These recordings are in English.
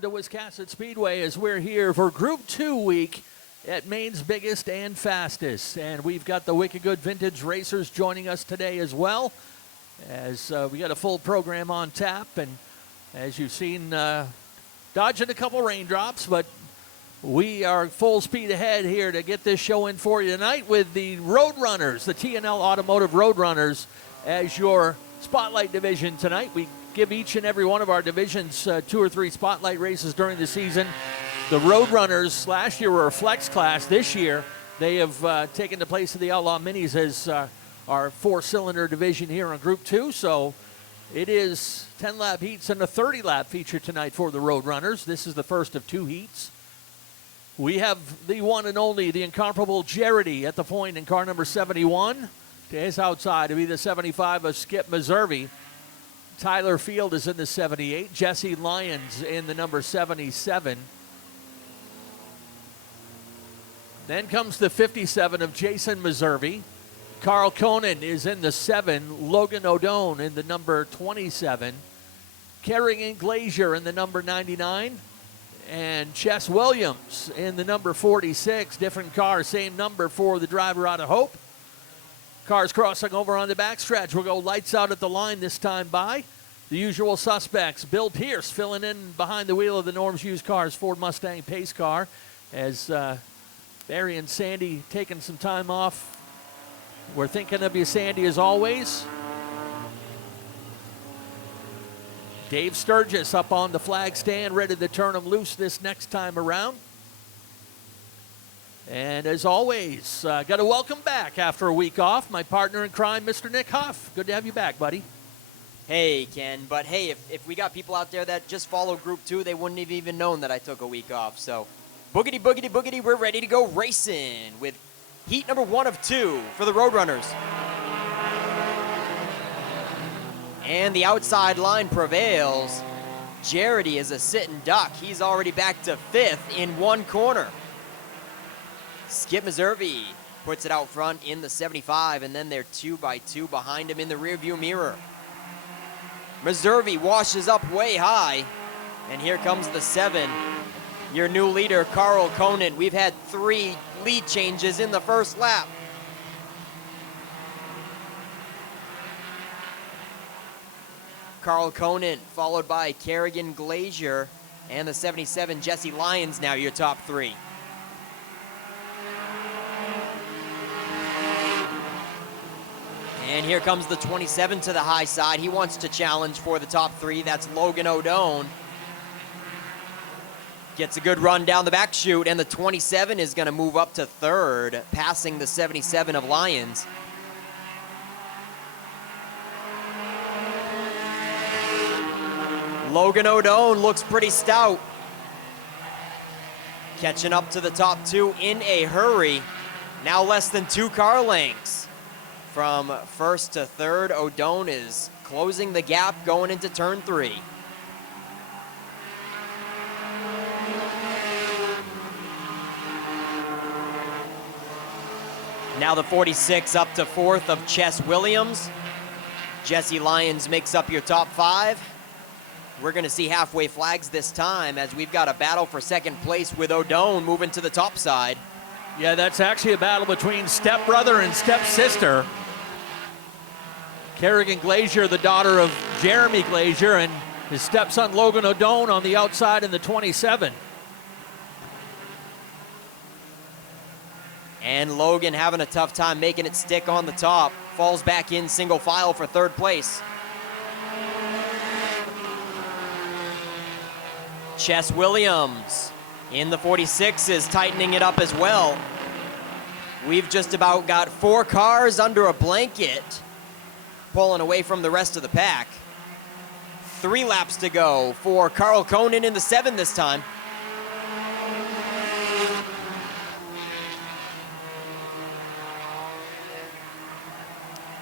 welcome to Wiscasset Speedway as we're here for Group 2 week at Maine's biggest and fastest. And we've got the Wicked Good Vintage Racers joining us today as well, as we got a full program on tap. And as you've seen, dodging a couple raindrops, but we are full speed ahead here to get this show in for you tonight with the Roadrunners, the T&L Automotive Roadrunners, as your Spotlight division tonight. We give each and every one of our divisions 2 or 3 Spotlight races during the season. The Roadrunners last year were a flex class. This year, they have taken the place of the Outlaw Minis as our 4-cylinder division here on Group 2. So it is 10-lap heats and a 30-lap feature tonight for the Roadrunners. This is the first of 2 heats. We have the one and only, the incomparable Jarity at the point in car number 71. To his outside to be the 75 of Skip Meservey. Tyler Field is in the 78. Jesse Lyons in the number 77. Then comes the 57 of Jason Meservey. Carl Conan is in the 7. Logan O'Done in the number 27. Kerrigan Glazier in the number 99. And Chess Williams in the number 46. Different car, same number for the driver out of Hope. Cars crossing over on the backstretch. We'll go lights out at the line this time by. The usual suspects. Bill Pierce filling in behind the wheel of the Norm's Used Cars Ford Mustang pace car as Barry and Sandy taking some time off. We're thinking of you, Sandy, as always. Dave Sturgis up on the flag stand, ready to turn them loose this next time around. And as always, got to welcome back after a week off, my partner in crime, Mr. Nick Huff. Good to have you back, buddy. Hey, Ken, but hey, if we got people out there that just follow Group 2, they wouldn't have even known that I took a week off. So, boogity, boogity, boogity, we're ready to go racing with heat number 1 of 2 for the Roadrunners. And the outside line prevails. Jarity is a sitting duck. He's already back to 5th in one corner. Skip Meservey puts it out front in the 75, and then they're 2 by 2 behind him in the rearview mirror. Meservey washes up way high, and here comes the 7. Your new leader, Carl Conan. We've had 3 lead changes in the first lap. Carl Conan, followed by Kerrigan Glazier, and the 77, Jesse Lyons, now your top 3. And here comes the 27 to the high side. He wants to challenge for the top 3. That's Logan O'Done. Gets a good run down the back chute, and the 27 is going to move up to 3rd, passing the 77 of Lyons. Logan O'Done looks pretty stout. Catching up to the top 2 in a hurry. Now less than 2 car lengths. From 1st to 3rd, O'Done is closing the gap going into turn 3. Now the 46 up to 4th of Chess Williams. Jesse Lyons makes up your top 5. We're going to see halfway flags this time as we've got a battle for 2nd place with O'Done moving to the top side. Yeah, that's actually a battle between stepbrother and stepsister. Kerrigan Glazier, the daughter of Jeremy Glazier, and his stepson Logan O'Done on the outside in the 27. And Logan having a tough time making it stick on the top. Falls back in single file for 3rd place. Chess Williams in the 46 is tightening it up as well. We've just about got 4 cars under a blanket, pulling away from the rest of the pack. 3 laps to go for Carl Conan in the 7 this time.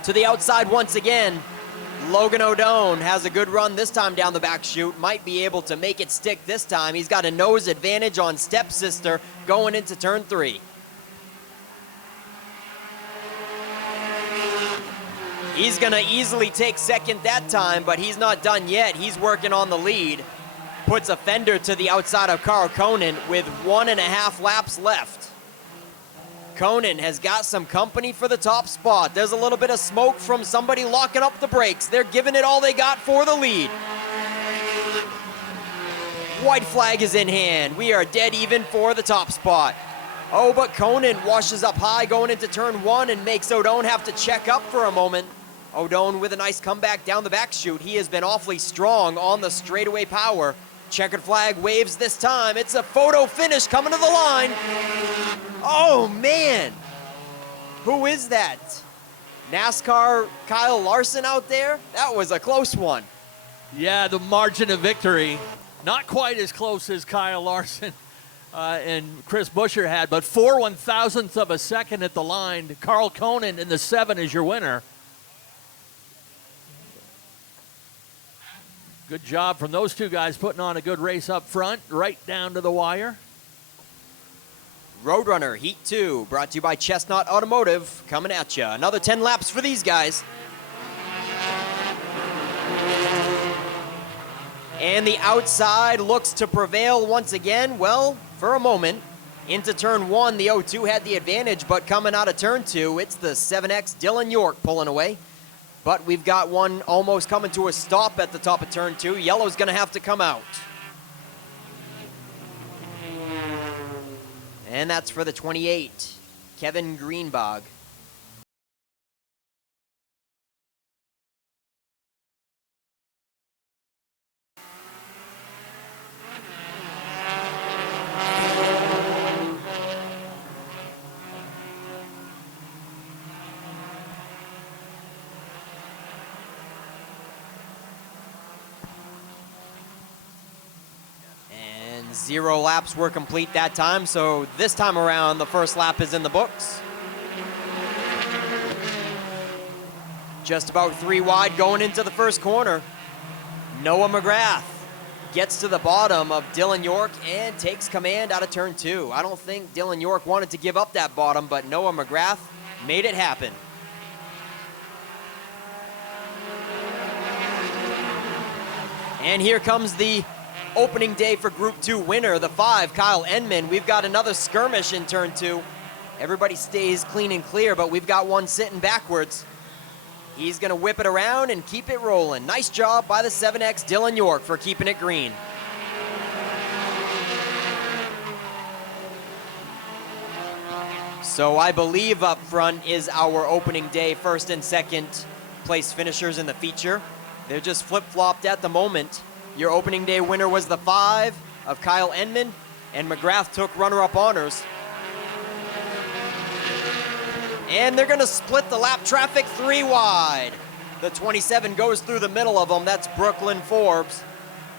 To the outside once again. Logan O'Done has a good run this time down the back chute. Might be able to make it stick this time. He's got a nose advantage on stepsister going into turn 3. He's gonna easily take 2nd that time, but he's not done yet. He's working on the lead. puts a fender to the outside of Carl Koenen with 1.5 laps left. Koenen has got some company for the top spot. There's a little bit of smoke from somebody locking up the brakes. They're giving it all they got for the lead. White flag is in hand. We are dead even for the top spot. Oh, but Koenen washes up high going into turn 1 and makes Odone have to check up for a moment. Odone with a nice comeback down the back chute. He has been awfully strong on the straightaway power. Checkered flag waves this time. It's a photo finish coming to the line. Oh, man. Who is that? NASCAR Kyle Larson out there? That was a close one. Yeah, the margin of victory, not quite as close as Kyle Larson and Chris Buescher had, but 4/1000th of a second at the line. Carl Koenen in the 7 is your winner. Good job from those two guys putting on a good race up front, right down to the wire. Roadrunner Heat 2, brought to you by Chestnut Automotive, coming at you. Another 10 laps for these guys. And the outside looks to prevail once again. Well, for a moment. Into turn 1, the 02 had the advantage, but coming out of turn 2, it's the 7X Dylan York pulling away. But we've got one almost coming to a stop at the top of turn 2. Yellow's gonna have to come out. And that's for the 28, Kevin Greenbog. And 0 laps were complete that time, so this time around, the first lap is in the books. Just about 3 wide going into the first corner. Noah McGrath gets to the bottom of Dylan York and takes command out of turn 2. I don't think Dylan York wanted to give up that bottom, but Noah McGrath made it happen. And here comes the opening day for Group 2 winner, the 5, Kyle Enman. We've got another skirmish in turn 2. Everybody stays clean and clear, but we've got one sitting backwards. He's gonna whip it around and keep it rolling. Nice job by the 7X Dylan York for keeping it green. So I believe up front is our opening day first and second place finishers in the feature. They're just flip-flopped at the moment. Your opening day winner was the 5 of Kyle Enman, and McGrath took runner-up honors. And they're gonna split the lap traffic 3 wide. The 27 goes through the middle of them. That's Brooklyn Forbes.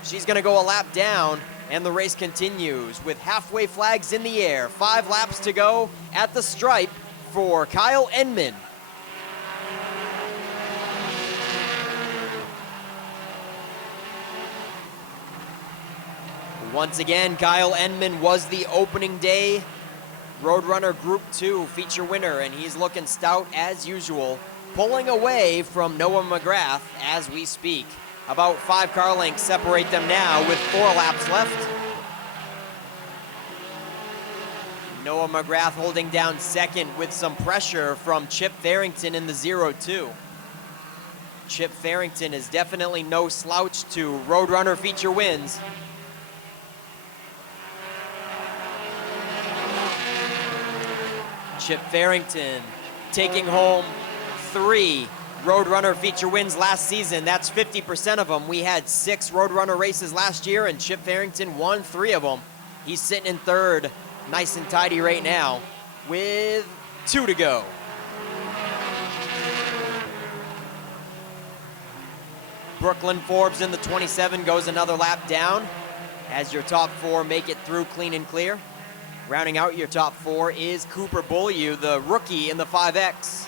She's gonna go a lap down, and the race continues with halfway flags in the air. 5 laps to go at the stripe for Kyle Enman. Once again, Kyle Enman was the opening day Roadrunner Group 2 feature winner, and he's looking stout as usual, pulling away from Noah McGrath as we speak. About 5 car lengths separate them now with 4 laps left. Noah McGrath holding down second with some pressure from Chip Farrington in the 0-2. Chip Farrington is definitely no slouch to Roadrunner feature wins. Chip Farrington taking home 3 Roadrunner feature wins last season. That's 50% of them. We had 6 Roadrunner races last year, and Chip Farrington won 3 of them. He's sitting in third, nice and tidy right now, with 2 to go. Brooklyn Forbes in the 27 goes another lap down as your top 4 make it through clean and clear. Rounding out your top 4 is Cooper Beaulieu, the rookie in the 5X.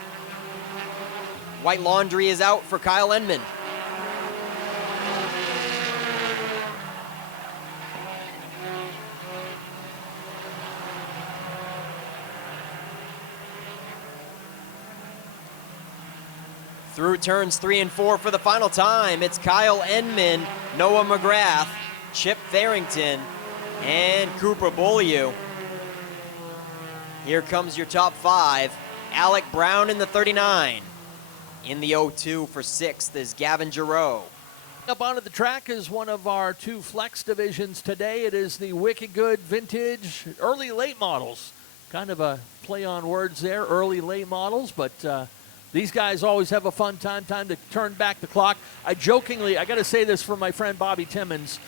White Laundry is out for Kyle Enman. Through turns 3 and 4 for the final time, it's Kyle Enman, Noah McGrath, Chip Farrington, and Cooper Beaulieu. Here comes your top 5. Alec Brown in the 39. In the 02 for 6th is Gavin Giroux. Up onto the track is one of our 2 flex divisions today. It is the Wicked Good Vintage early late models. Kind of a play on words there, early late models, but these guys always have a fun time to turn back the clock. I got to say this for my friend Bobby Timmons.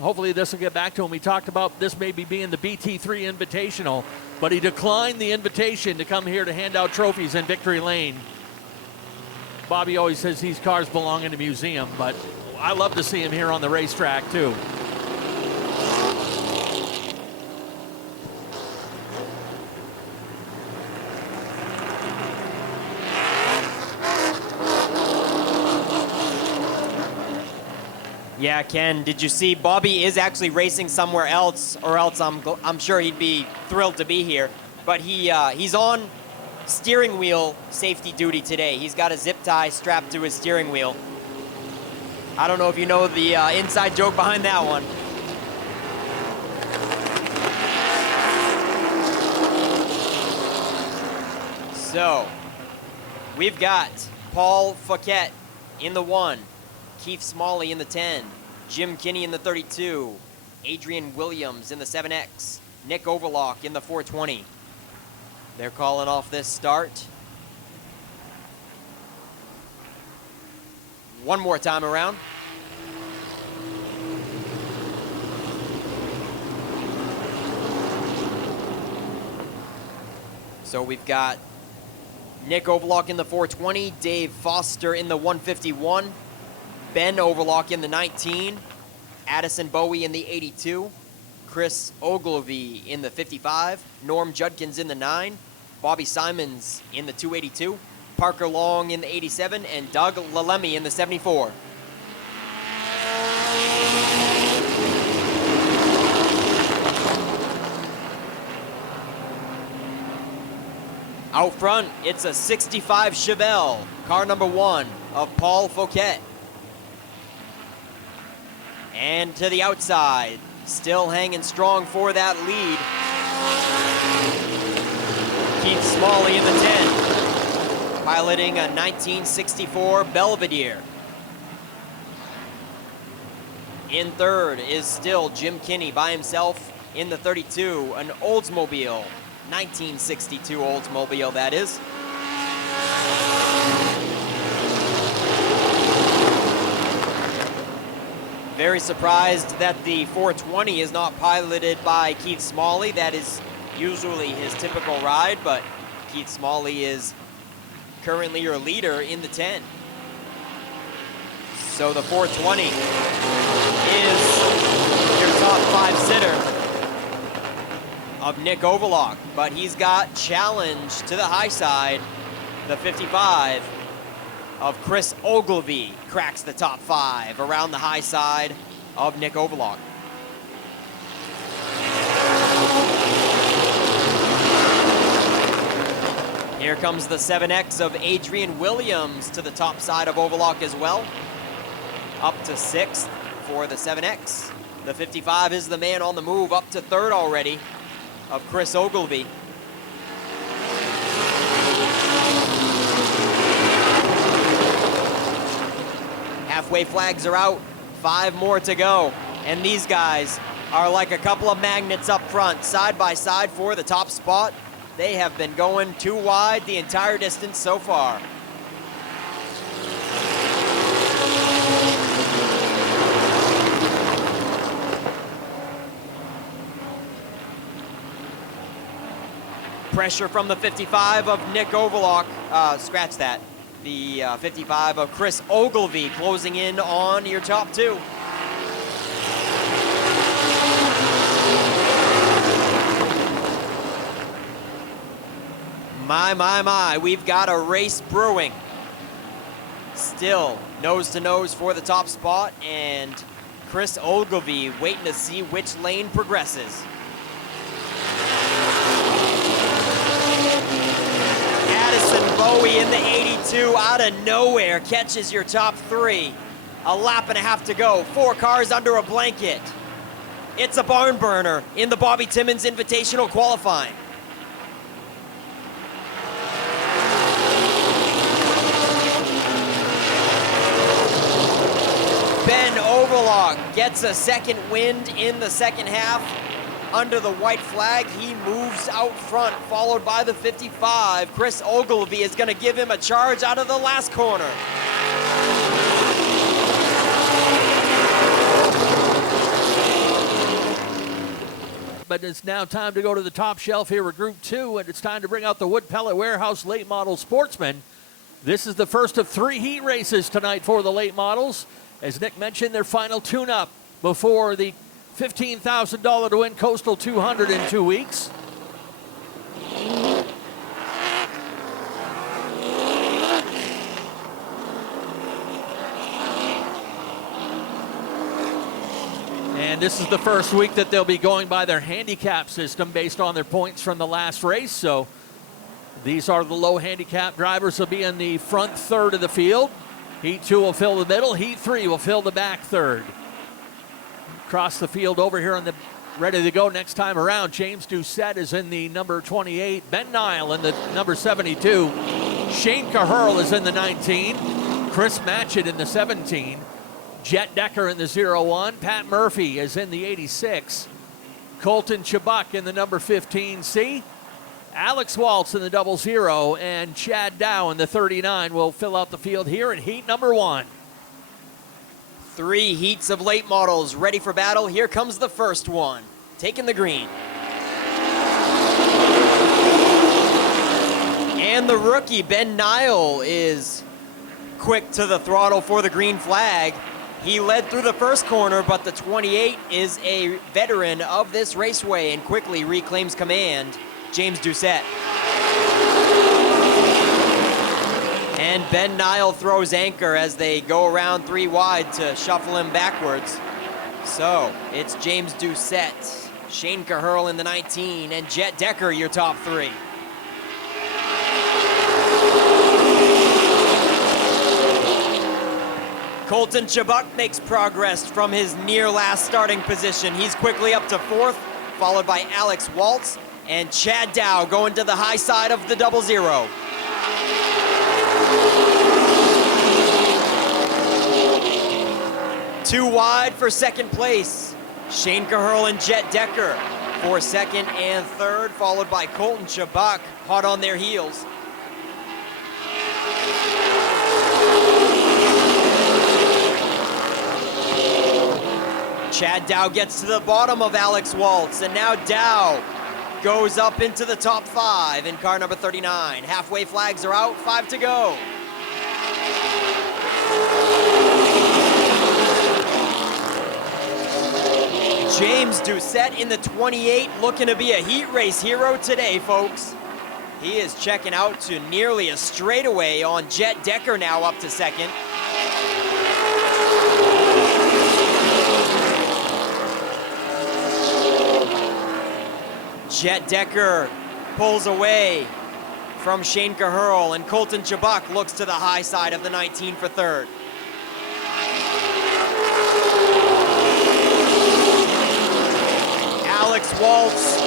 Hopefully this will get back to him. We talked about this maybe being the BT3 Invitational, but he declined the invitation to come here to hand out trophies in Victory Lane. Bobby always says these cars belong in a museum, but I love to see him here on the racetrack too. Yeah, Ken, did you see Bobby is actually racing somewhere else, or else I'm sure he'd be thrilled to be here. But he's on steering wheel safety duty today. He's got a zip tie strapped to his steering wheel. I don't know if you know the inside joke behind that one. So, we've got Paul Fouquet in the 1, Keith Smalley in the 10, Jim Kinney in the 32, Adrian Williams in the 7X, Nick Overlock in the 420. They're calling off this start. One more time around. So we've got Nick Overlock in the 420, Dave Foster in the 151, Ben Overlock in the 19, Addison Bowie in the 82, Chris Ogilvie in the 55, Norm Judkins in the 9, Bobby Simons in the 282, Parker Long in the 87, and Doug Lalemi in the 74. Out front, it's a 65 Chevelle, car number 1 of Paul Fouquet. And to the outside, still hanging strong for that lead, Keith Smalley in the 10, piloting a 1964 Belvedere. In third is still Jim Kinney by himself in the 32, an Oldsmobile, 1962 Oldsmobile that is. Very surprised that the 420 is not piloted by Keith Smalley. That is usually his typical ride, but Keith Smalley is currently your leader in the 10. So the 420 is your top 5 sitter of Nick Overlock, but he's got challenge to the high side. The 55 of Chris Ogilvie cracks the top 5 around the high side of Nick Overlock. Here comes the 7X of Adrian Williams to the top side of Overlock as well. Up to 6th for the 7X. The 55 is the man on the move, up to 3rd already of Chris Ogilvie. Halfway flags are out, 5 more to go. And these guys are like a couple of magnets up front, side by side for the top spot. They have been going too wide the entire distance so far. Pressure from the 55 of Nick Overlock, scratch that. The 55 of Chris Ogilvie closing in on your top 2. My, we've got a race brewing. Still nose to nose for the top spot, and Chris Ogilvie waiting to see which lane progresses. Addison Bowie in the 82 out of nowhere catches your top 3. A lap and a half to go. 4 cars under a blanket. It's a barn burner in the Bobby Timmons Invitational qualifying. Ben Overlock gets a second wind in the second half. Under the white flag, he moves out front, followed by the 55. Chris Ogilvie is going to give him a charge out of the last corner. But it's now time to go to the top shelf here with Group 2, and it's time to bring out the Wood Pellet Warehouse Late Model Sportsman. This is the first of 3 heat races tonight for the late models. As Nick mentioned, their final tune-up before the $15,000 to win Coastal 200 in 2 weeks. And this is the first week that they'll be going by their handicap system based on their points from the last race. So these are the low handicap drivers will be in the front third of the field. Heat 2 will fill the middle. Heat 3 will fill the back third. Across the field over here on the ready to go next time around. James Doucette is in the number 28. Ben Nile in the number 72. Shane Caherl is in the 19. Chris Matchett in the 17. Jet Decker in the 01. Pat Murphy is in the 86. Colton Chabuk in the number 15C. Alex Waltz in the 00, and Chad Dow in the 39 will fill out the field here in heat number 1. 3 heats of late models ready for battle. Here comes the first one, taking the green. And the rookie, Ben Nile, is quick to the throttle for the green flag. He led through the first corner, but the 28 is a veteran of this raceway and quickly reclaims command. James Doucette. And Ben Nile throws anchor as they go around 3 wide to shuffle him backwards. So it's James Doucette, Shane Caherl in the 19, and Jet Decker, your top 3. Colton Chabuk makes progress from his near last starting position. He's quickly up to 4th, followed by Alex Waltz. And Chad Dow going to the high side of the 00. Too wide for second place. Shane Caherl and Jet Decker for second and third, followed by Colton Chabuk, hot on their heels. Chad Dow gets to the bottom of Alex Waltz, and now Dow goes up into the top 5 in car number 39. Halfway flags are out, 5 to go. James Doucette in the 28, looking to be a heat race hero today, folks. He is checking out to nearly a straightaway on Jet Decker now up to second. Jet Decker pulls away from Shane Caherl, and Colton Chabuk looks to the high side of the 19 for third. Alex Waltz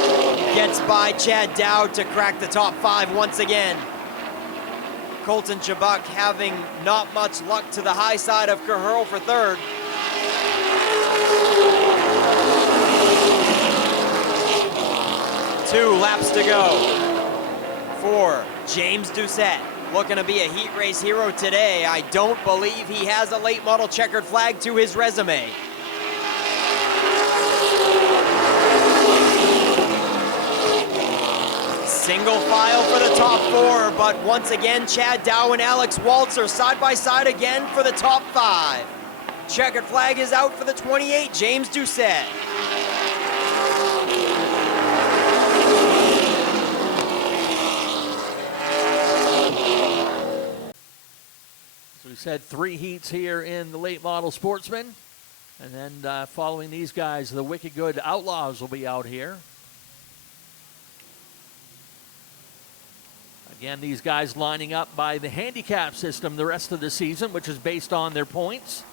gets by Chad Dow to crack the top 5 once again. Colton Chabuk having not much luck to the high side of Caherl for third. Two laps to go for James Doucette. Looking to be a heat race hero today. I don't believe he has a late model checkered flag to his resume. Single file for the top 4, but once again, Chad Dow and Alex Waltz are side by side again for the top 5. Checkered flag is out for the 28, James Doucette. We said 3 heats here in the late model Sportsman. And then following these guys, the Wicked Good Outlaws will be out here. Again, these guys lining up by the handicap system the rest of the season, which is based on their points.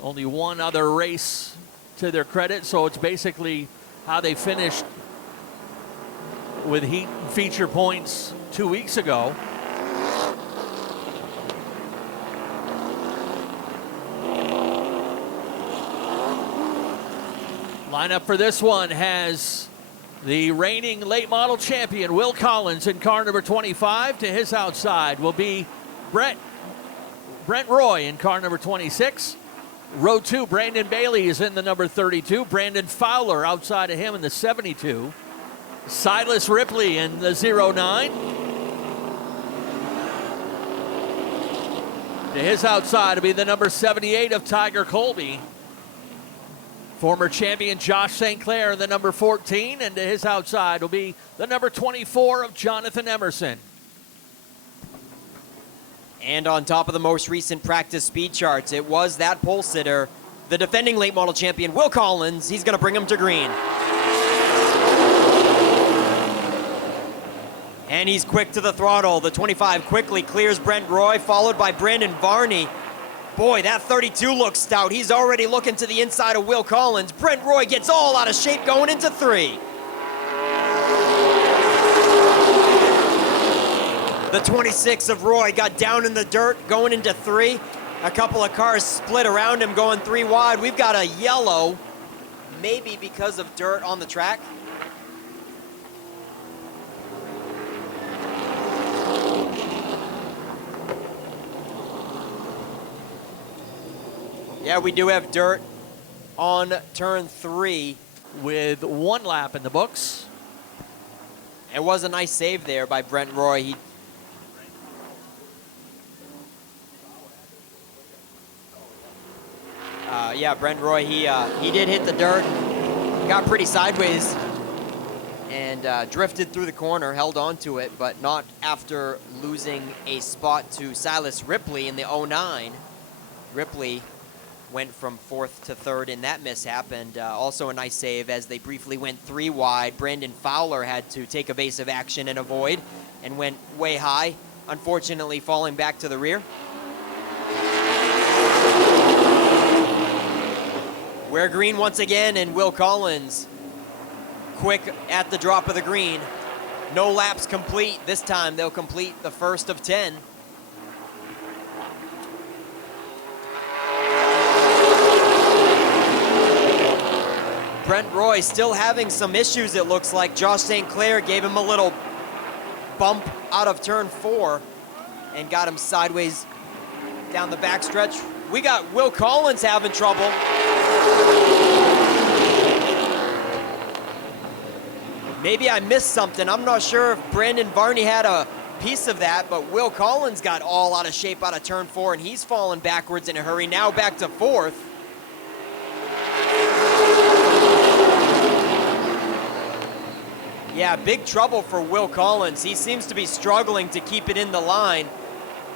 Only one other race to their credit, so it's basically how they finished with heat and feature points 2 weeks ago. Lineup for this one has the reigning late model champion, Will Collins, in car number 25. To his outside will be Brent Roy in car number 26. Row 2, Brandon Bailey is in the number 32. Brandon Fowler outside of him in the 72. Silas Ripley in the 09. To his outside will be the number 78 of Tiger Colby. Former champion Josh St. Clair in the number 14, and to his outside will be the number 24 of Jonathan Emerson. And on top of the most recent practice speed charts, it was that pole sitter, the defending late model champion, Will Collins. He's going to bring him to green. And he's quick to the throttle. The 25 quickly clears Brent Roy, followed by Brandon Varney. Boy, that 32 looks stout. He's already looking to the inside of Will Collins. Brent Roy gets all out of shape going into 3. The 26 of Roy got down in the dirt going into 3. A couple of cars split around him going 3 wide. We've got a yellow, maybe because of dirt on the track. Yeah, we do have dirt on turn 3. With 1 lap in the books. It was a nice save there by Brent Roy. Brent Roy, he did hit the dirt, got pretty sideways, and drifted through the corner, held on to it, but not after losing a spot to Silas Ripley in the 09. Ripley went from 4th to 3rd in that mishap, and also a nice save as they briefly went 3 wide. Brandon Fowler had to take evasive action and avoid, and went way high, unfortunately falling back to the rear. We're green once again, and Will Collins quick at the drop of the green. No laps complete. This time they'll complete the first of 10. Brent Roy still having some issues, it looks like. Josh St. Clair gave him a little bump out of turn 4 and got him sideways down the backstretch. We got Will Collins having trouble. Maybe I missed something. I'm not sure if Brandon Varney had a piece of that, but Will Collins got all out of shape out of turn 4, and he's fallen backwards in a hurry. Now back to 4th. Yeah, big trouble for Will Collins. He seems to be struggling to keep it in the line,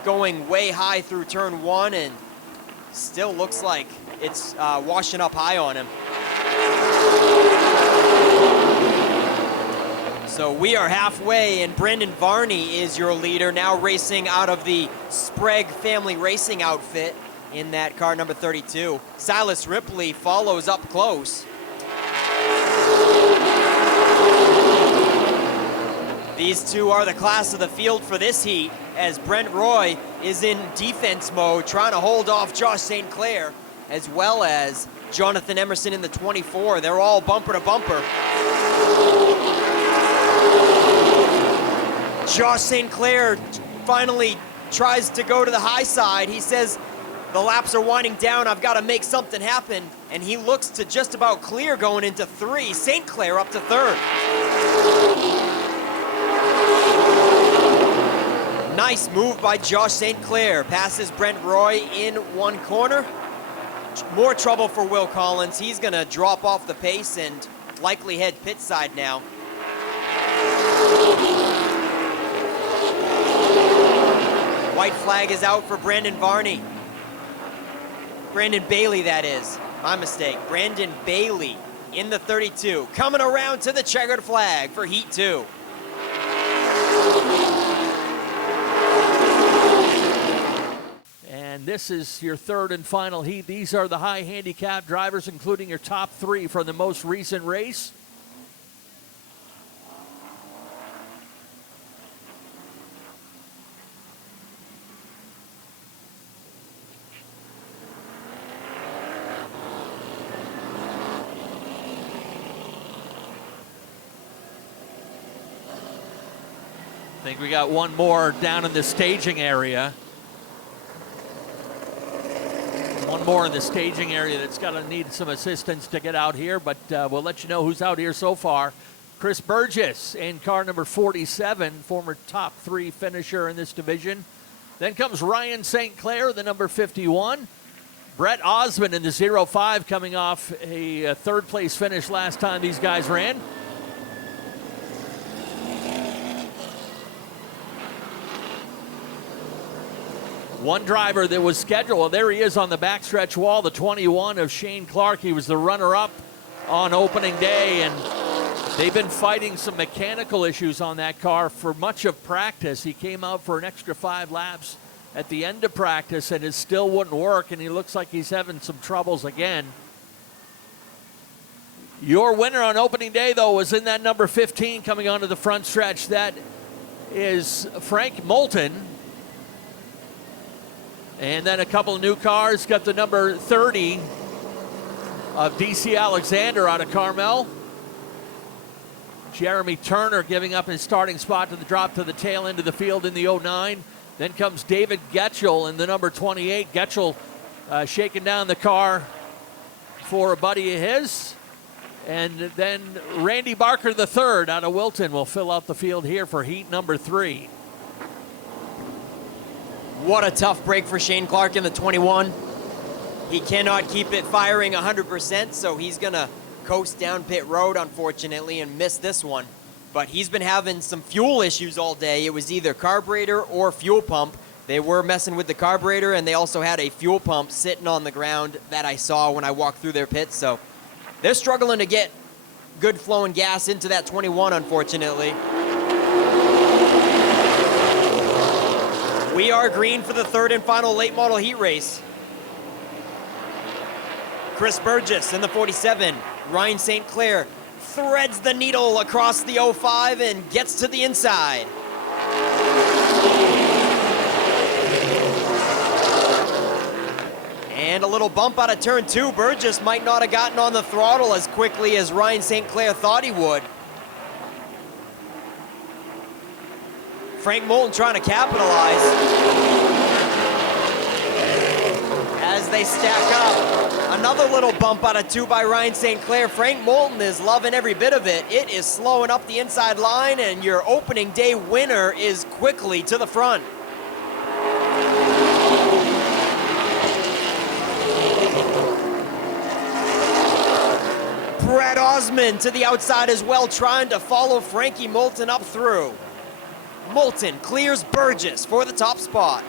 going way high through turn 1, and still looks like it's washing up high on him. So we are halfway, and Brandon Varney is your leader, now racing out of the Sprague family racing outfit in that car number 32. Silas Ripley follows up close. These two are the class of the field for this heat, as Brent Roy is in defense mode, trying to hold off Josh St. Clair, as well as Jonathan Emerson in the 24. They're all bumper to bumper. Josh St. Clair finally tries to go to the high side. He says, the laps are winding down, I've got to make something happen. And he looks to just about clear going into 3. St. Clair up to 3rd. Nice move by Josh St. Clair. Passes Brent Roy in 1 corner. More trouble for Will Collins. He's going to drop off the pace and likely head pit side now. White flag is out for Brandon Varney. Brandon Bailey, that is. My mistake. Brandon Bailey in the 32. Coming around to the checkered flag for Heat 2. And this is your third and final heat. These are the high handicap drivers, including your top three from the most recent race. I think we got one more down in the staging area. One more in the staging area that's going to need some assistance to get out here, but we'll let you know who's out here so far. Chris Burgess in car number 47, former top three finisher in this division. Then comes Ryan St. Clair, the number 51. Brett Osmond in the 05, coming off a third place finish last time these guys ran. One driver that was scheduled, well, there he is on the backstretch wall, the 21 of Shane Clark. He was the runner-up on opening day, and they've been fighting some mechanical issues on that car for much of practice. He came out for an extra 5 laps at the end of practice, and it still wouldn't work, and he looks like he's having some troubles again. Your winner on opening day, though, was in that number 15 coming onto the front stretch. That is Frank Moulton. And then a couple of new cars. Got the number 30 of DC Alexander out of Carmel. Jeremy Turner giving up his starting spot to the drop to the tail end of the field in the 09. Then comes David Getchell in the number 28. Getchell shaking down the car for a buddy of his. And then Randy Barker III out of Wilton will fill out the field here for heat number 3. What a tough break for Shane Clark in the 21. He cannot keep it firing 100%, so he's going to coast down pit road, unfortunately, and miss this one. But he's been having some fuel issues all day. It was either carburetor or fuel pump. They were messing with the carburetor, and they also had a fuel pump sitting on the ground that I saw when I walked through their pits. So they're struggling to get good flowing gas into that 21, unfortunately. We are green for the third and final late model heat race. Chris Burgess in the 47. Ryan St. Clair threads the needle across the 05 and gets to the inside. And a little bump out of turn 2. Burgess might not have gotten on the throttle as quickly as Ryan St. Clair thought he would. Frank Moulton trying to capitalize as they stack up. Another little bump out of 2 by Ryan St. Clair. Frank Moulton is loving every bit of it. It is slowing up the inside line, and your opening day winner is quickly to the front. Brett Osmond to the outside as well, trying to follow Frankie Moulton up through. Moulton clears Burgess for the top spot.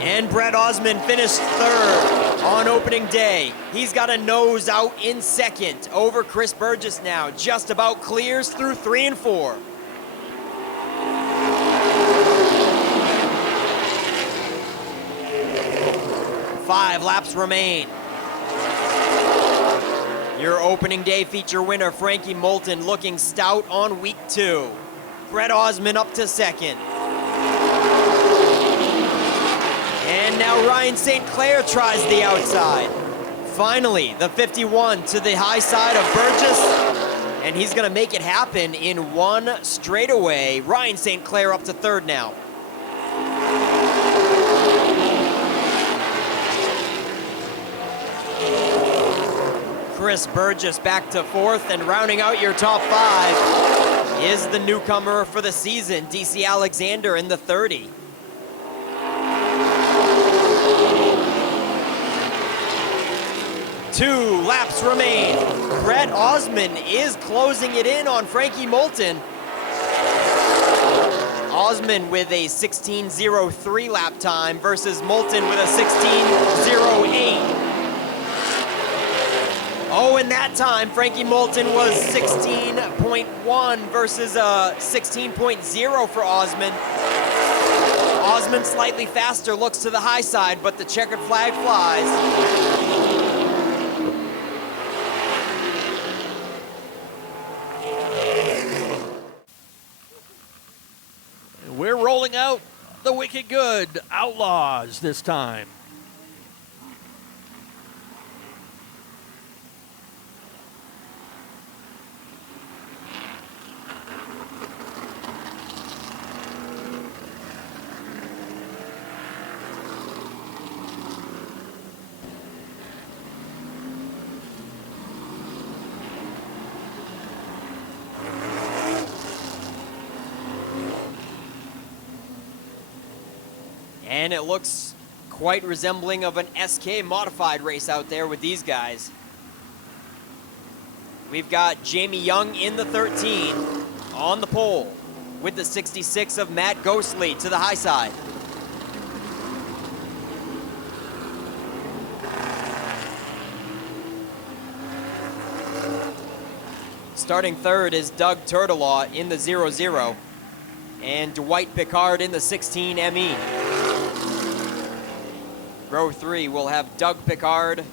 And Brett Osmond finished third on opening day. He's got a nose out in second over Chris Burgess now. Just about clears through 3 and 4. Five laps remain. Your opening day feature winner, Frankie Moulton, looking stout on week 2. Brett Osmond up to second. And now Ryan St. Clair tries the outside. Finally, the 51 to the high side of Burgess, and he's gonna make it happen in one straightaway. Ryan St. Clair up to third now. Chris Burgess back to fourth, and rounding out your top 5 is the newcomer for the season, DC Alexander in the 30. Two laps remain. Brett Osmond is closing it in on Frankie Moulton. Osmond with a 16:03 lap time versus Moulton with a 16:08. Oh, and that time, Frankie Moulton was 16.1 versus 16.0 for Osman. Osman slightly faster, looks to the high side, but the checkered flag flies. We're rolling out the Wicked Good Outlaws this time. And it looks quite resembling of an SK modified race out there with these guys. We've got Jamie Young in the 13 on the pole with the 66 of Matt Ghostly to the high side. Starting third is Doug Turtelaw in the 00 and Dwight Pickard in the 16 ME. Row 3 will have Doug Pickard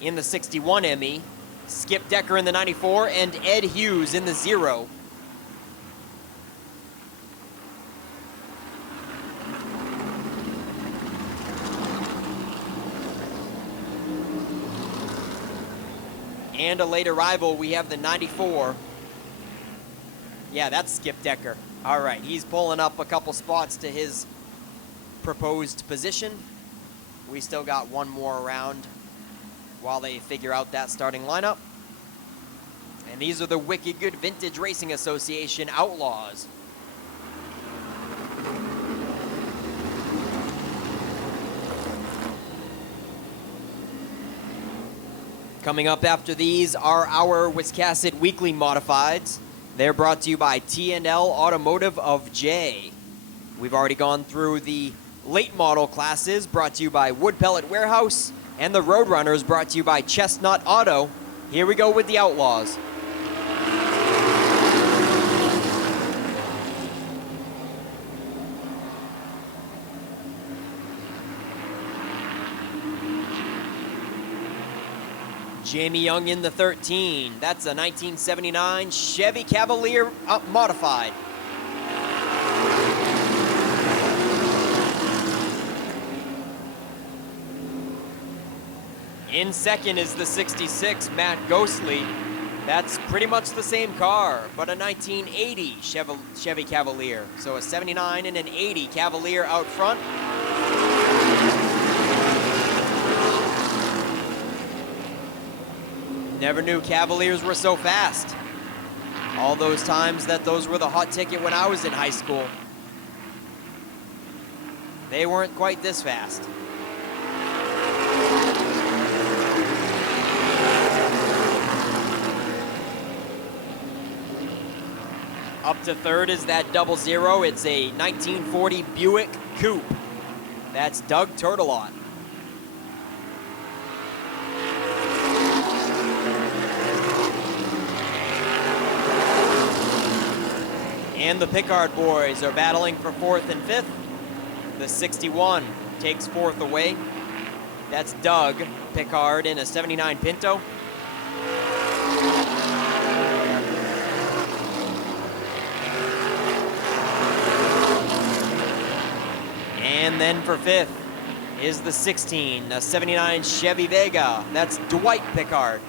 in the 61 ME, Skip Decker in the 94, and Ed Hughes in the 0. And a late arrival, we have the 94. Yeah, that's Skip Decker. All right, he's pulling up a couple spots to his proposed position. We still got one more round while they figure out that starting lineup. And these are the Wicked Good Vintage Racing Association Outlaws. Coming up after these are our Wiscasset Weekly Modifieds. They're brought to you by T&L Automotive of J. We've already gone through the late model classes, brought to you by Wood Pellet Warehouse, and the Roadrunners, brought to you by Chestnut Auto. Here we go with the Outlaws. Jamie Young in the 13. That's a 1979 Chevy Cavalier modified. In second is the 66 Matt Ghostly. That's pretty much the same car, but a 1980 Chevy Cavalier. So a 79 and an 80 Cavalier out front. Never knew Cavaliers were so fast. All those times that those were the hot ticket when I was in high school. They weren't quite this fast. Up to third is that 00. It's a 1940 Buick Coupe. That's Doug Turtelaw. And the Pickard boys are battling for fourth and fifth. The 61 takes fourth away. That's Doug Pickard in a 79 Pinto. And then for fifth is the 16, a 79 Chevy Vega. That's Dwight Pickard.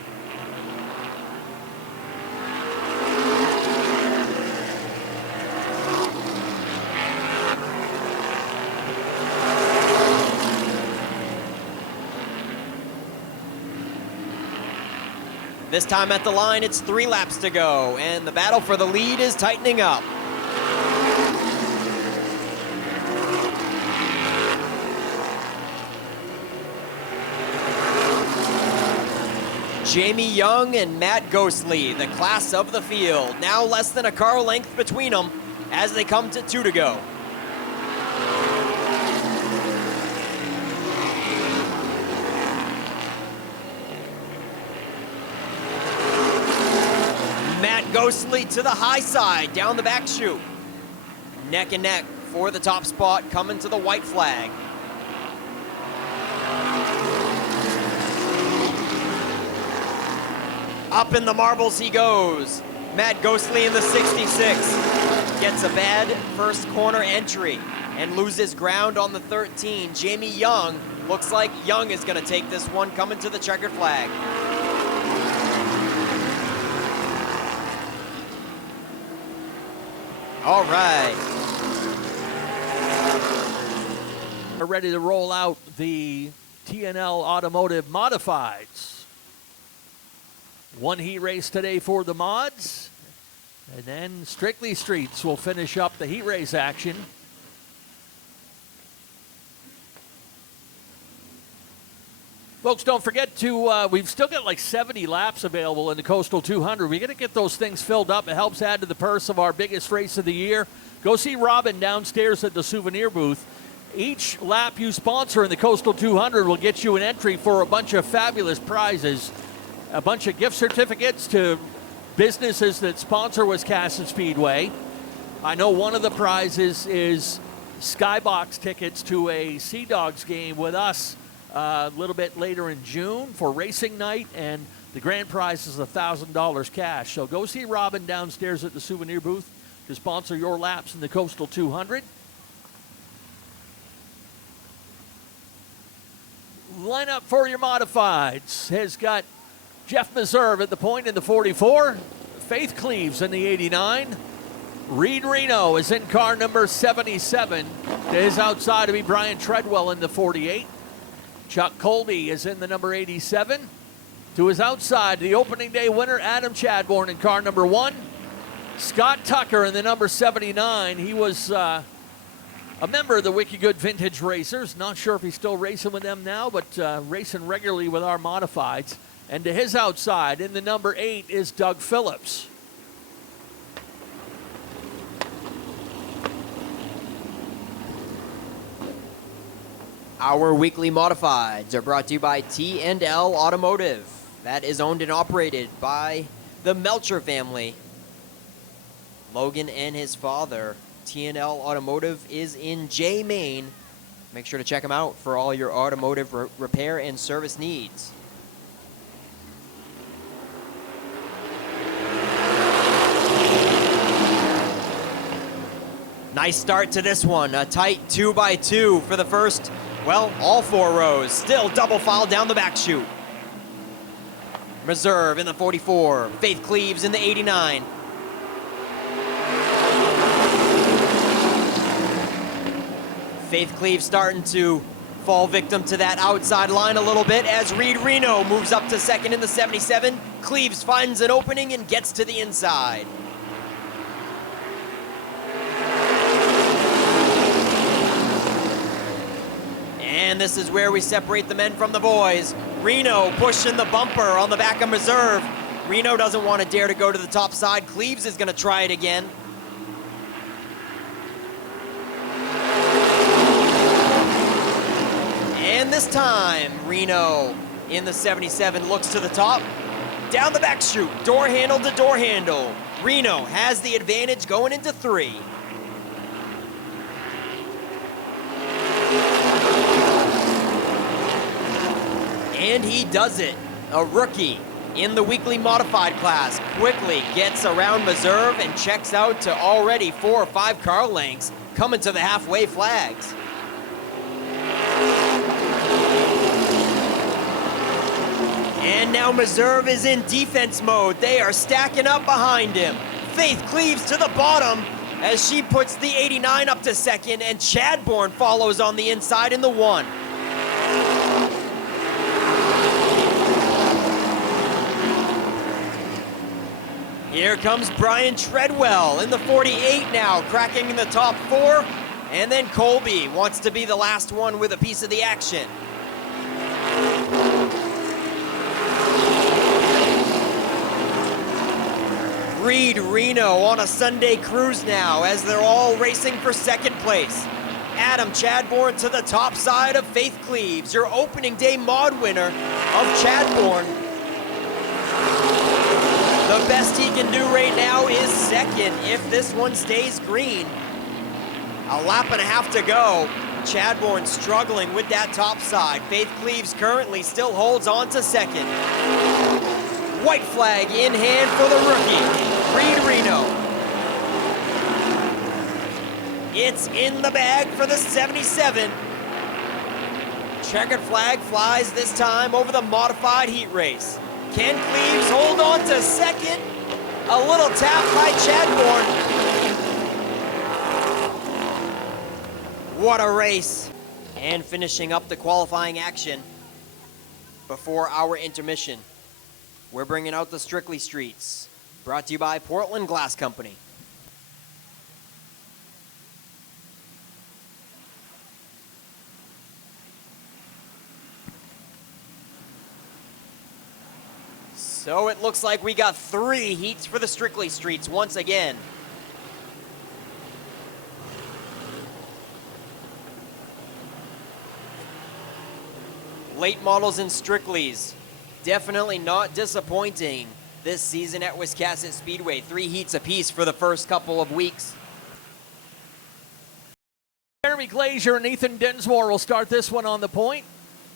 This time at the line, it's 3 laps to go, and the battle for the lead is tightening up. Jamie Young and Matt Ghostly, the class of the field. Now less than a car length between them as they come to 2 to go. Ghostly to the high side, down the back chute. Neck and neck for the top spot, coming to the white flag. Up in the marbles he goes. Matt Ghostly in the 66 gets a bad first corner entry and loses ground on the 13. Jamie Young, looks like Young is gonna take this one, coming to the checkered flag. All right. We're ready to roll out the TNL Automotive Modifieds. One heat race today for the mods, and then Strictly Streets will finish up the heat race action. Folks, don't forget to, we've still got like 70 laps available in the Coastal 200. We got to get those things filled up. It helps add to the purse of our biggest race of the year. Go see Robin downstairs at the souvenir booth. Each lap you sponsor in the Coastal 200 will get you an entry for a bunch of fabulous prizes. A bunch of gift certificates to businesses that sponsor Wiscasset Speedway. I know one of the prizes is Skybox tickets to a Sea Dogs game with us a little bit later in June for racing night, and the grand prize is $1,000 cash. So go see Robin downstairs at the souvenir booth to sponsor your laps in the Coastal 200. Lineup for your modifieds has got Jeff Meserve at the point in the 44, Faith Cleaves in the 89, Reed Reno is in car number 77. To his outside to be Brian Treadwell in the 48. Chuck Colby is in the number 87. To his outside, the opening day winner, Adam Chadbourne in car number 1. Scott Tucker in the number 79. He was a member of the Wicked Good Vintage Racers. Not sure if he's still racing with them now, but racing regularly with our modifieds. And to his outside, in the number 8, is Doug Phillips. Our weekly modifieds are brought to you by T&L Automotive. That is owned and operated by the Melcher family. Logan and his father. T&L Automotive is in Jay, Maine. Make sure to check them out for all your automotive repair and service needs. Nice start to this one. A tight 2x2 for the first, well, all 4 rows. Still double file down the back chute. Reserve in the 44. Faith Cleaves in the 89. Faith Cleaves starting to fall victim to that outside line a little bit as Reed Reno moves up to second in the 77. Cleaves finds an opening and gets to the inside. And this is where we separate the men from the boys. Reno pushing the bumper on the back of Reserve. Reno doesn't want to dare to go to the top side. Cleaves is going to try it again. And this time, Reno in the 77 looks to the top. Down the back chute, door handle to door handle. Reno has the advantage going into 3. And he does it. A rookie in the weekly modified class quickly gets around Meserve and checks out to already 4 or 5 car lengths coming to the halfway flags. And now Meserve is in defense mode. They are stacking up behind him. Faith Cleaves to the bottom as she puts the 89 up to second, and Chadbourne follows on the inside in the 1. Here comes Brian Treadwell in the 48 now, cracking in the top 4. And then Colby wants to be the last one with a piece of the action. Reed Reno on a Sunday cruise now as they're all racing for second place. Adam Chadbourne to the top side of Faith Cleaves, your opening day mod winner of Chadbourne. The best he can do right now is second if this one stays green. A lap and a half to go. Chadbourne struggling with that top side. Faith Cleaves currently still holds on to second. White flag in hand for the rookie, Reed Reno. It's in the bag for the 77. Checkered flag flies this time over the modified heat race. Can Cleaves hold on to second? A little tap by Chadbourne. What a race. And finishing up the qualifying action before our intermission, we're bringing out the Strictly Streets, brought to you by Portland Glass Company. So it looks like we got 3 heats for the Strictly Streets once again. Late models and Strictlys, definitely not disappointing this season at Wiscasset Speedway. 3 heats apiece for the first couple of weeks. Jeremy Glazier and Ethan Dinsmore will start this one on the point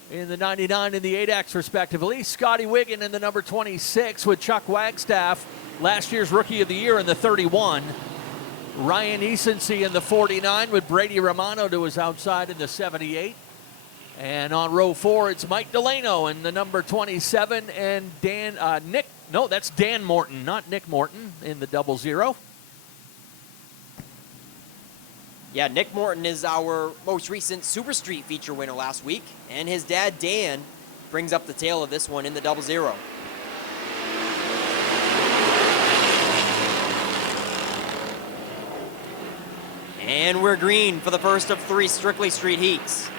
in the 99 and the 8X respectively. Scotty Wiggin in the number 26 with Chuck Wagstaff, last year's Rookie of the Year in the 31. Ryan Easonsey in the 49 with Brady Romano to his outside in the 78. And on row 4, it's Mike Delano in the number 27 and that's Dan Morton, not Nick Morton in the 00. Yeah, Nick Morton is our most recent Super Street feature winner last week, and his dad, Dan, brings up the tail of this one in the 00. And we're green for the first of 3 Strictly Street heats.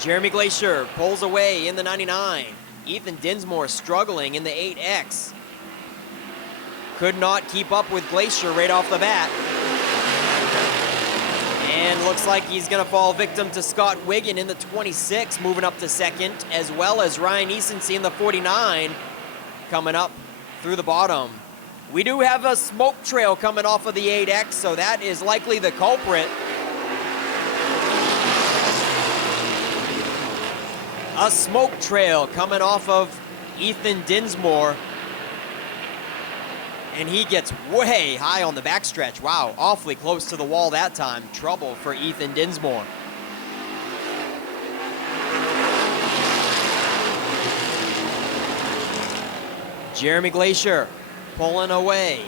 Jeremy Glazier pulls away in the 99. Ethan Dinsmore struggling in the 8X. Could not keep up with Glazier right off the bat. And looks like he's gonna fall victim to Scott Wiggin in the 26, moving up to second, as well as Ryan Easonsey in the 49, coming up through the bottom. We do have a smoke trail coming off of the 8X, so that is likely the culprit. A smoke trail coming off of Ethan Dinsmore. And he gets way high on the backstretch. Wow, awfully close to the wall that time. Trouble for Ethan Dinsmore. Jeremy Glazier pulling away.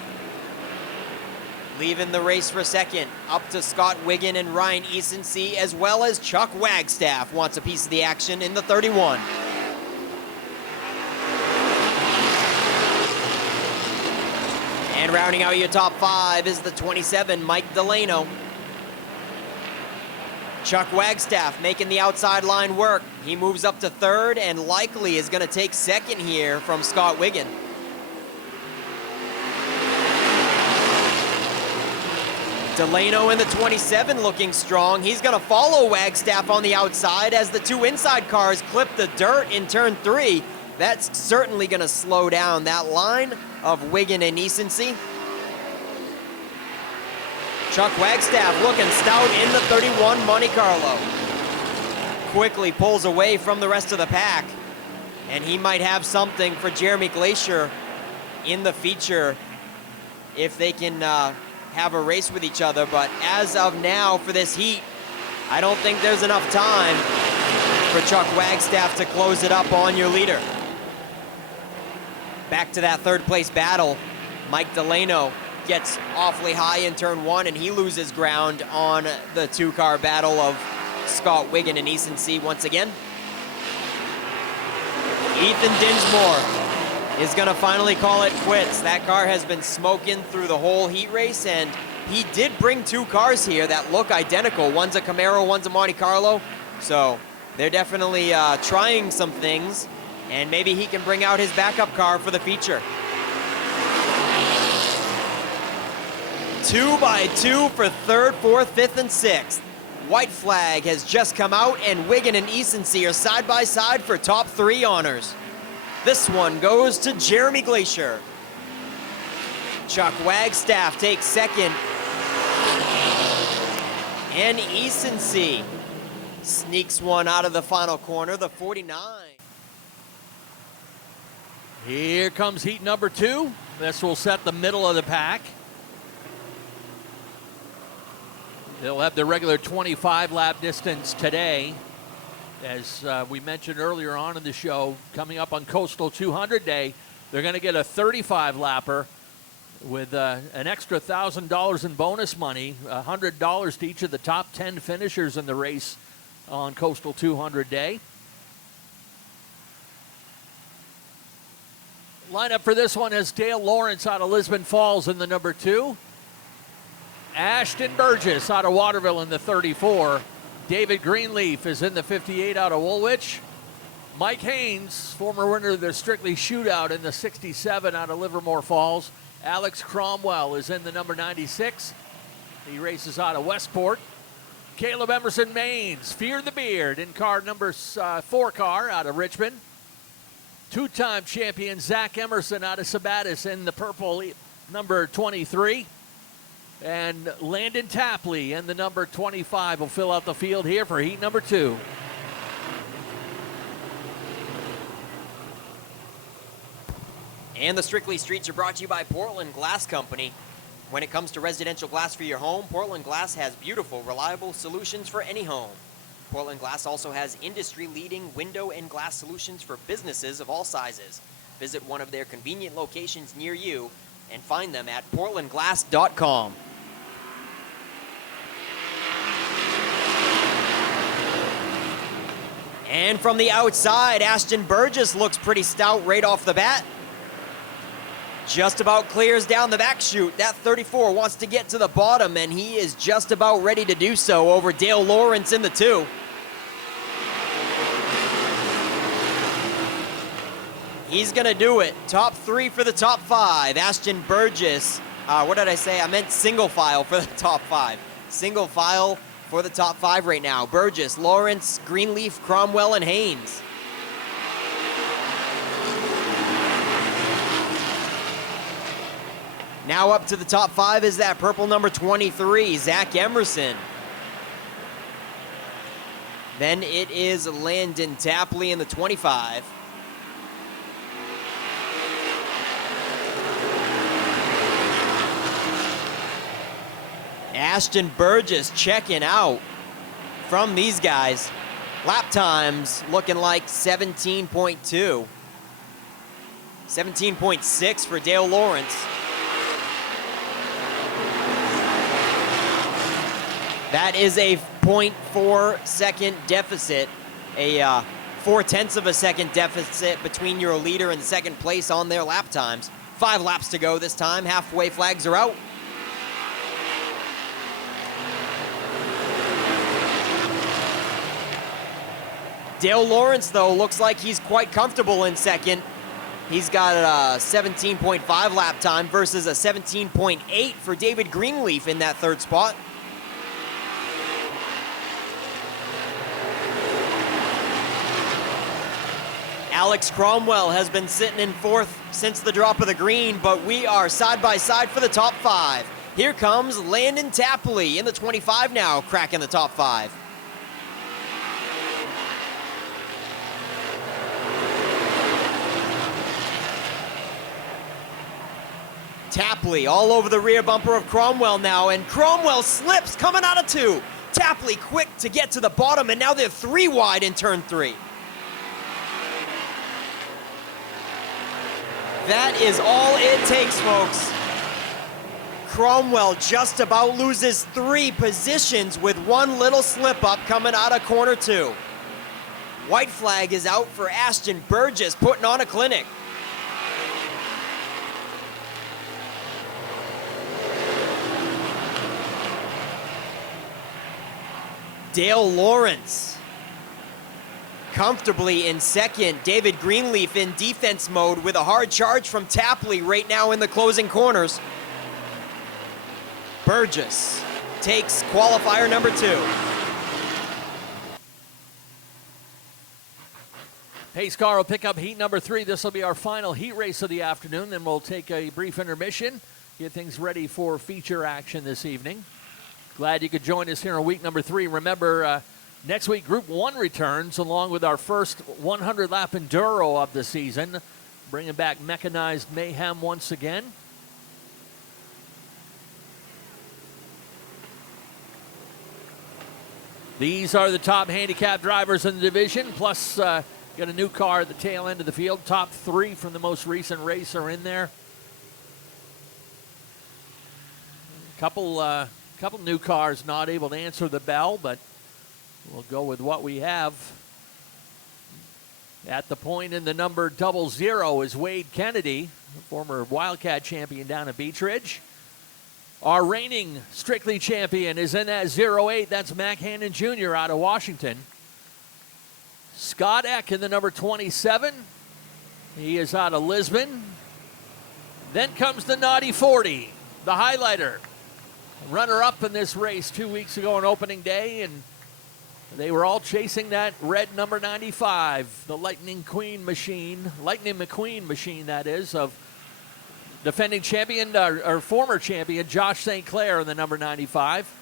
Leaving the race for second, up to Scott Wiggin and Ryan Easonsey, as well as Chuck Wagstaff wants a piece of the action in the 31. And rounding out your top 5 is the 27, Mike Delano. Chuck Wagstaff making the outside line work. He moves up to 3rd and likely is going to take 2nd here from Scott Wiggin. Delano in the 27 looking strong. He's going to follow Wagstaff on the outside as the 2 inside cars clip the dirt in turn 3. That's certainly going to slow down that line of Wiggin and Easonsey. Chuck Wagstaff looking stout in the 31 Monte Carlo. Quickly pulls away from the rest of the pack. And he might have something for Jeremy Glazier in the feature if they can have a race with each other. But as of now for this heat, I don't think there's enough time for Chuck Wagstaff to close it up on your leader. Back to that 3rd place battle. Mike Delano gets awfully high in turn 1 and he loses ground on the 2-car battle of Scott Wiggin and Easonsey once again. Ethan Dinsmore is gonna finally call it quits. That car has been smoking through the whole heat race, and he did bring 2 cars here that look identical. One's a Camaro, one's a Monte Carlo. So they're definitely trying some things, and maybe he can bring out his backup car for the feature. 2 by 2 for 3rd, 4th, 5th, and 6th. White flag has just come out, and Wiggin and Easonsey are side by side for top 3 honors. This one goes to Jeremy Glazier. Chuck Wagstaff takes second. And Easonsee sneaks one out of the final corner, the 49. Here comes heat number 2. This will set the middle of the pack. They'll have the regular 25 lap distance today. As we mentioned earlier on in the show, coming up on Coastal 200 Day, they're going to get a 35 lapper with an extra $1,000 in bonus money, $100 to each of the top 10 finishers in the race on Coastal 200 Day. Lineup for this one has Dale Lawrence out of Lisbon Falls in the number 2. Ashton Burgess out of Waterville in the 34. David Greenleaf is in the 58 out of Woolwich. Mike Haynes, former winner of the Strictly Shootout in the 67 out of Livermore Falls. Alex Cromwell is in the number 96. He races out of Westport. Caleb Emerson Maines, Fear the Beard in car number 4 car out of Richmond. Two-time champion Zach Emerson out of Sabattis in the purple number 23. And Landon Tapley in the number 25 will fill out the field here for heat number 2. And the Strictly Streets are brought to you by Portland Glass Company. When it comes to residential glass for your home, Portland Glass has beautiful, reliable solutions for any home. Portland Glass also has industry-leading window and glass solutions for businesses of all sizes. Visit one of their convenient locations near you and find them at portlandglass.com. And from the outside, Ashton Burgess looks pretty stout right off the bat. Just about clears down the back chute. That 34 wants to get to the bottom, and he is just about ready to do so over Dale Lawrence in the 2. He's going to do it. Top 3 for the top 5. Ashton Burgess. What did I say? I meant single file for the top 5. Single file for the top 5 right now. Burgess, Lawrence, Greenleaf, Cromwell, and Haynes. Now up to the top 5 is that purple number 23, Zach Emerson. Then it is Landon Tapley in the 25. Ashton Burgess checking out from these guys. Lap times looking like 17.2. 17.6 for Dale Lawrence. That is a 0.4 second deficit, a 0.4 of a second deficit between your leader and second place on their lap times. 5 laps to go this time. Halfway flags are out. Dale Lawrence, though, looks like he's quite comfortable in second. He's got a 17.5 lap time versus a 17.8 for David Greenleaf in that 3rd spot. Alex Cromwell has been sitting in 4th since the drop of the green, but we are side by side for the top 5. Here comes Landon Tapley in the 25 now, cracking the top 5. Tapley all over the rear bumper of Cromwell now, and Cromwell slips coming out of 2. Tapley quick to get to the bottom, and now they're 3 wide in turn 3. That is all it takes, folks. Cromwell just about loses 3 positions with 1 little slip up coming out of corner 2. White flag is out for Ashton Burgess, putting on a clinic. Dale Lawrence comfortably in second. David Greenleaf in defense mode with a hard charge from Tapley right now in the closing corners. Burgess takes qualifier number 2. Pace car will pick up heat number 3. This will be our final heat race of the afternoon. Then we'll take a brief intermission. get things ready for feature action this evening. Glad you could join us here on week number 3. Remember, next week, Group 1 returns along with our first 100-lap Enduro of the season, bringing back mechanized mayhem once again. These are the top handicap drivers in the division, plus got a new car at the tail end of the field. Top 3 from the most recent race are in there. Couple new cars not able to answer the bell, but we'll go with what we have. At the point in the number 00 is Wade Kennedy, former Wildcat champion down at Beech Ridge. Our reigning Strictly champion is in that 08. That's Mac Hannon Jr. out of Washington. Scott Eck in the number 27. He is out of Lisbon. Then comes the Naughty 40, the highlighter. Runner-up in this race 2 weeks ago on opening day, and they were all chasing that red number 95, the Lightning McQueen machine, that is, of defending champion, or former champion, Josh St. Clair in the number 95.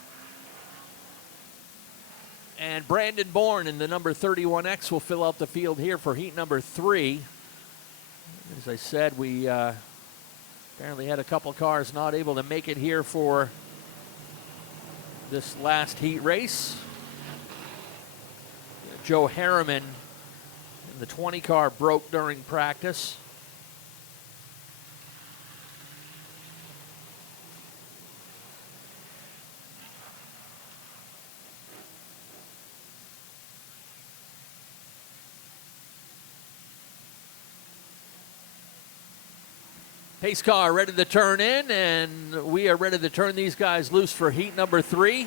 And Brandon Bourne in the number 31X will fill out the field here for heat number 3. As I said, we apparently had a couple cars not able to make it here for this last heat race. Joe Harriman in the 20 car broke during practice. Pace car ready to turn in, and we are ready to turn these guys loose for heat number 3.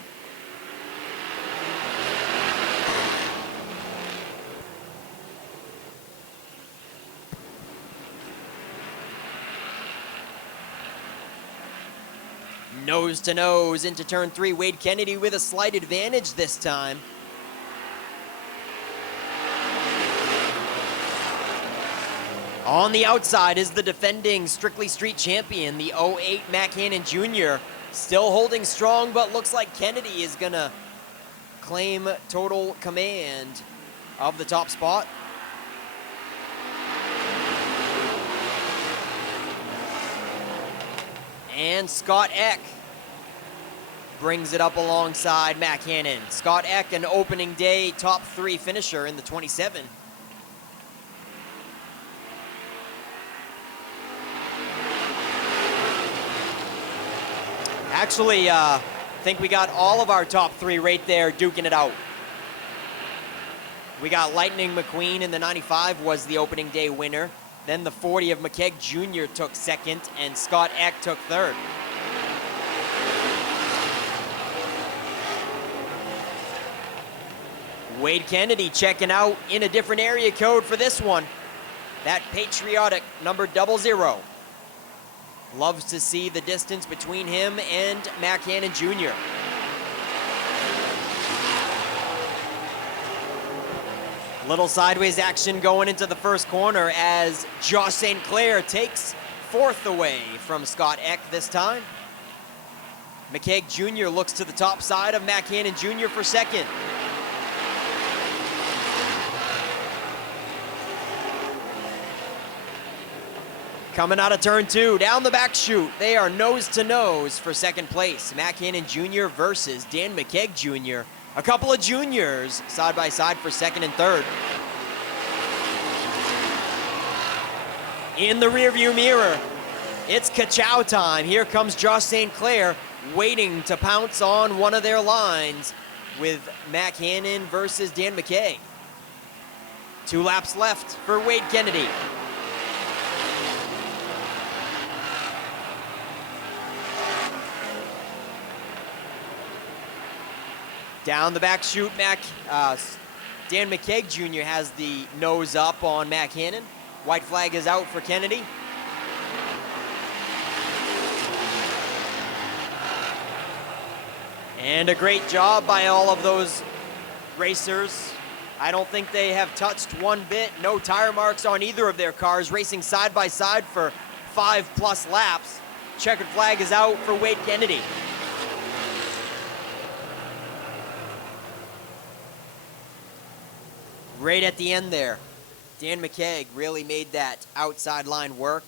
Nose to nose into turn 3. Wade Kennedy with a slight advantage this time. On the outside is the defending Strictly Street champion, the 08 Mac Hannon Jr. Still holding strong, but looks like Kennedy is gonna claim total command of the top spot. And Scott Eck brings it up alongside Mac Hannon. Scott Eck, an opening day top 3 finisher in the 27. Actually, I think we got all of our top 3 right there duking it out. We got Lightning McQueen in the 95 was the opening day winner. Then the 40 of McKegg Jr. took 2nd, and Scott Eck took 3rd. Wade Kennedy checking out in a different area code for this one. That patriotic number 00. Loves to see the distance between him and Mac Hannon Jr. Little sideways action going into the first corner as Josh St. Clair takes 4th away from Scott Eck this time. McKegg Jr. looks to the top side of Mac Hannon Jr. for 2nd. Coming out of turn 2, down the back chute, they are nose to nose for 2nd place. Mac Hannon Jr. versus Dan McKegg Jr. A couple of juniors side by side for 2nd and 3rd. In the rearview mirror, it's ka-chow time. Here comes Josh St. Clair waiting to pounce on one of their lines with Mac Hannon versus Dan McKegg. 2 laps left for Wade Kennedy. Down the back chute, Dan McKegg Jr. has the nose up on Mac Hannon. White flag is out for Kennedy. And a great job by all of those racers. I don't think they have touched one bit. No tire marks on either of their cars, racing side by side for 5+ laps. checkered flag is out for Wade Kennedy. Right at the end there, Dan McKeag really made that outside line work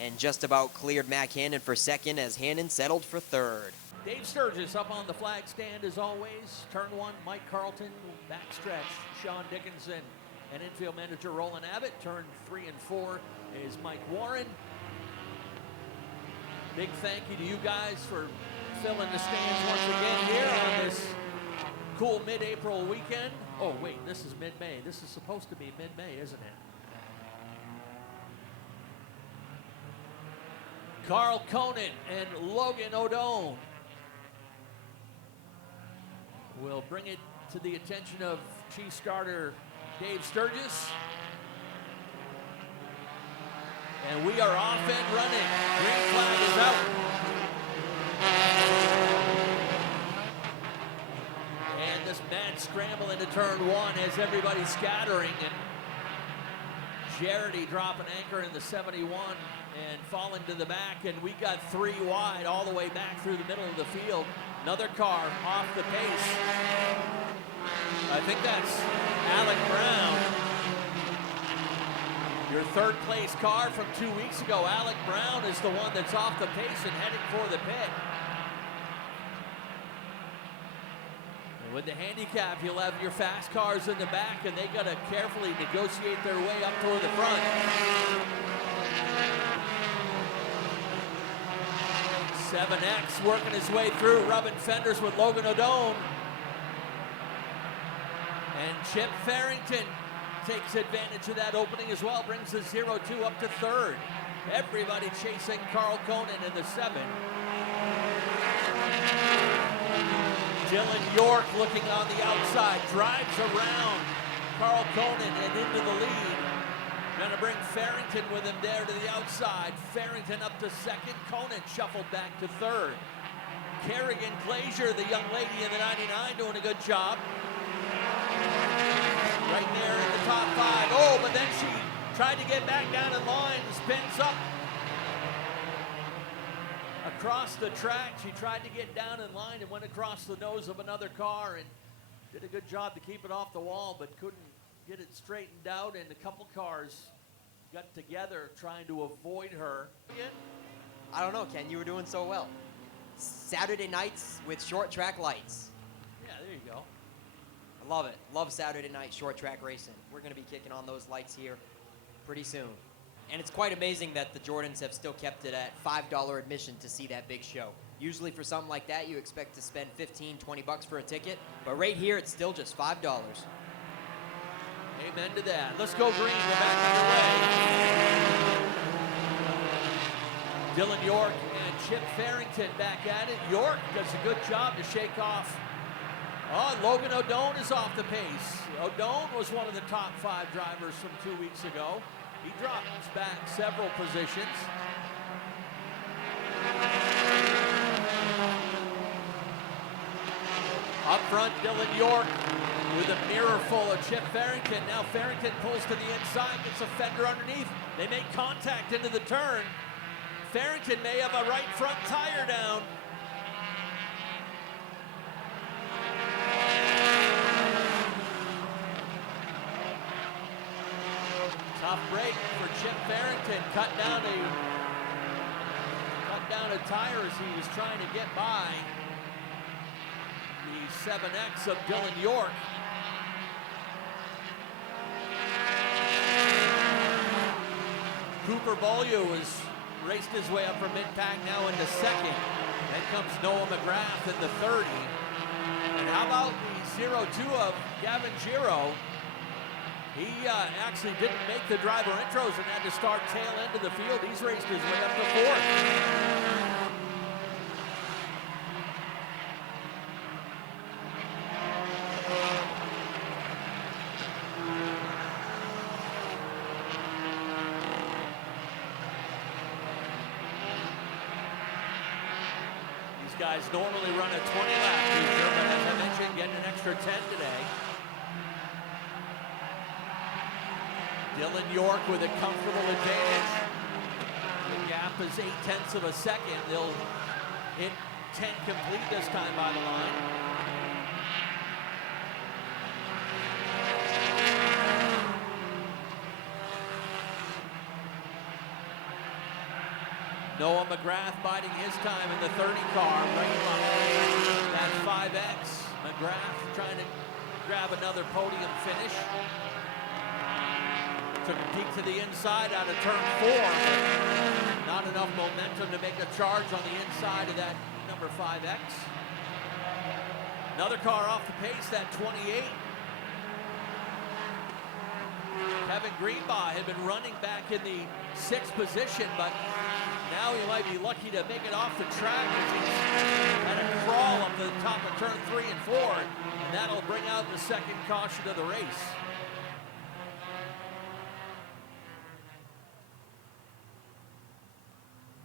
and just about cleared Mac Hannon for second as Hannon settled for third. Dave Sturgis up on the flag stand as always. Turn 1, Mike Carlton. Backstretch, Sean Dickinson. And infield manager Roland Abbott. Turn 3 and 4 is Mike Warren. Big thank you to you guys for filling the stands once again here on this cool mid-April weekend. Oh wait, this is mid-May. This is supposed to be mid-May, isn't it? Carl Conan and Logan O'Done will bring it to the attention of chief starter Dave Sturgis. And we are off and running. Green flag is out. And this mad scramble into turn 1 has everybody scattering, and Jarity dropping anchor in the 71 and falling to the back, and we got 3 wide all the way back through the middle of the field. Another car off the pace. I think that's Alec Brown. Your third place car from 2 weeks ago, Alec Brown, is the one that's off the pace and heading for the pit. And with the handicap, you'll have your fast cars in the back, and they got to carefully negotiate their way up toward the front. 7X working his way through, rubbing fenders with Logan O'Done. And Chip Farrington takes advantage of that opening as well, brings the 0-2 up to third. Everybody chasing Carl Conan in the 7. Dylan York looking on the outside, drives around Carl Conan and into the lead. Gonna bring Farrington with him there to the outside. Farrington up to second, Conan shuffled back to third. Kerrigan Glazier, the young lady in the 99, doing a good job. Right there in the top 5. Oh, but then she tried to get back down in line, spins up across the track. She tried to get down in line and went across the nose of another car and did a good job to keep it off the wall, but couldn't get it straightened out, and a couple cars got together trying to avoid her. Again? I don't know, Ken, you were doing so well. Saturday nights with short track lights. Yeah, there you go. I love it. Love Saturday night short track racing. We're going to be kicking on those lights here pretty soon. And it's quite amazing that the Jordans have still kept it at $5 admission to see that big show. Usually for something like that, you expect to spend $15, $20 for a ticket, but right here it's still just $5. Amen to that. Let's go green. We're back underway. Dylan York and Chip Farrington back at it. York does a good job to shake off. Oh, Logan O'Done is off the pace. O'Done was one of the top 5 drivers from 2 weeks ago. He drops back several positions. Up front, Dylan York with a mirror full of Chip Farrington. Now Farrington pulls to the inside, gets a fender underneath. They make contact into the turn. Farrington may have a right front tire down. Tough break for Chip Farrington. Cut down a tire as he was trying to get by the 7X of Dylan York. Cooper Beaulieu has raced his way up from mid-pack now into second. Then comes Noah McGrath in the 30. And how about the 0-2 of Gavin Giro? He actually didn't make the driver intros and had to start tail end of the field. He's raced his way up to fourth. These guys normally run a 20 lap feature, but as I mentioned, getting an extra 10 today. Dylan York with a comfortable advantage. gap is 0.8 of a second. They'll hit 10 complete this time by the line. Noah McGrath biding his time in the 30 car, right behind that 5X. McGrath trying to grab another podium finish. Took a peek to the inside out of turn 4, but not enough momentum to make a charge on the inside of that number 5X. Another car off the pace, that 28. Kevin Greenbaugh had been running back in the 6th position, but now he might be lucky to make it off the track as he's at a crawl up to the top of turn 3 and 4, and that'll bring out the second caution of the race.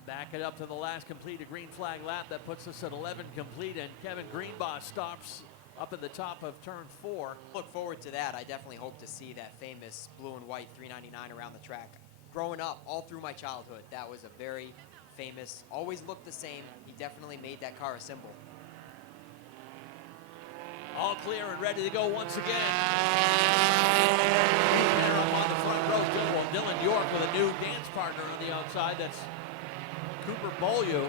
Back it up to the last completed green flag lap. That puts us at 11 complete, and Kevin Greenbaugh stops up at the top of turn 4. Look forward to that. I definitely hope to see that famous blue and white 399 around the track. Growing up, all through my childhood, that was a very famous, always looked the same. He definitely made that car a symbol. All clear and ready to go once again. Up on the front row, Dylan York with a new dance partner on the outside. That's Cooper Beaulieu.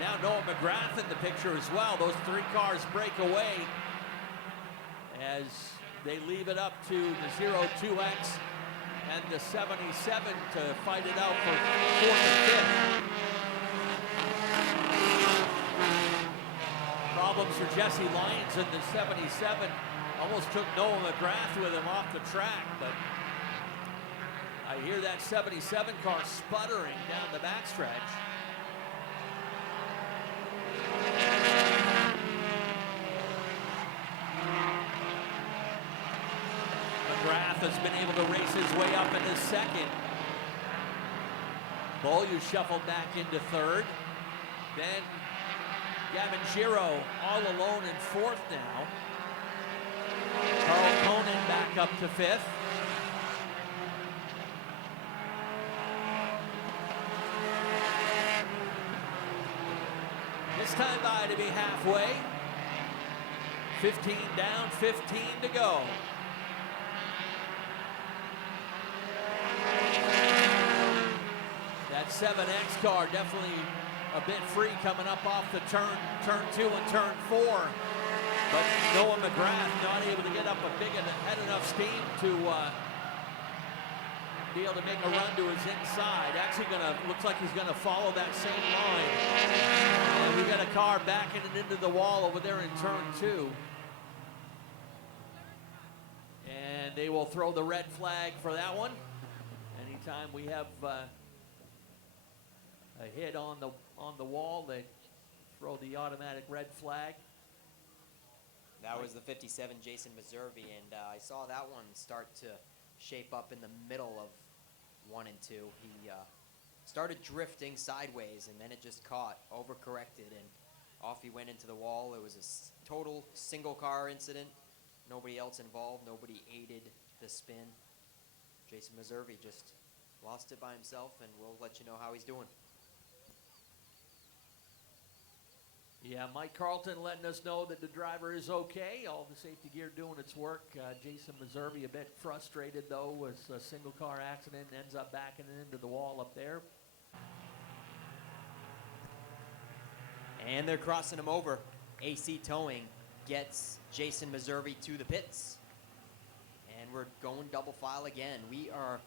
Now Noah McGrath in the picture as well. Those 3 cars break away as they leave it up to the 02X and the 77 to fight it out for 4th and 5th. Problems for Jesse Lyons in the 77. Almost took Noah McGrath with him off the track, but I hear that 77 car sputtering down the backstretch. McGrath has been able to race his way up into 2nd. Beaulieu shuffled back into 3rd. Then Gavin Giro all alone in 4th now. Carl Conan back up to 5th. This time by to be halfway. 15 down, 15 to go. That 7X car definitely a bit free coming up off the turn 2 and turn 4. But Noah McGrath not able to get up had enough steam to be able to make a run to his inside. Actually looks like he's gonna follow that same line. And we got a car backing it into the wall over there in turn 2. And they will throw the red flag for that one. Anytime we have a hit on the wall, they throw the automatic red flag. That was the 57 Jason Meservey, and I saw that one start to shape up in the middle of 1 and 2. He started drifting sideways, and then it just caught, overcorrected, and off he went into the wall. It was a total single car incident. Nobody else involved. Nobody aided the spin. Jason Meservey just lost it by himself, and we'll let you know how he's doing. Yeah, Mike Carlton letting us know that the driver is okay. All the safety gear doing its work. Jason Meservey a bit frustrated, though, was a single car accident, ends up backing it into the wall up there. And they're crossing him over. AC Towing gets Jason Meservey to the pits. And we're going double file again. We are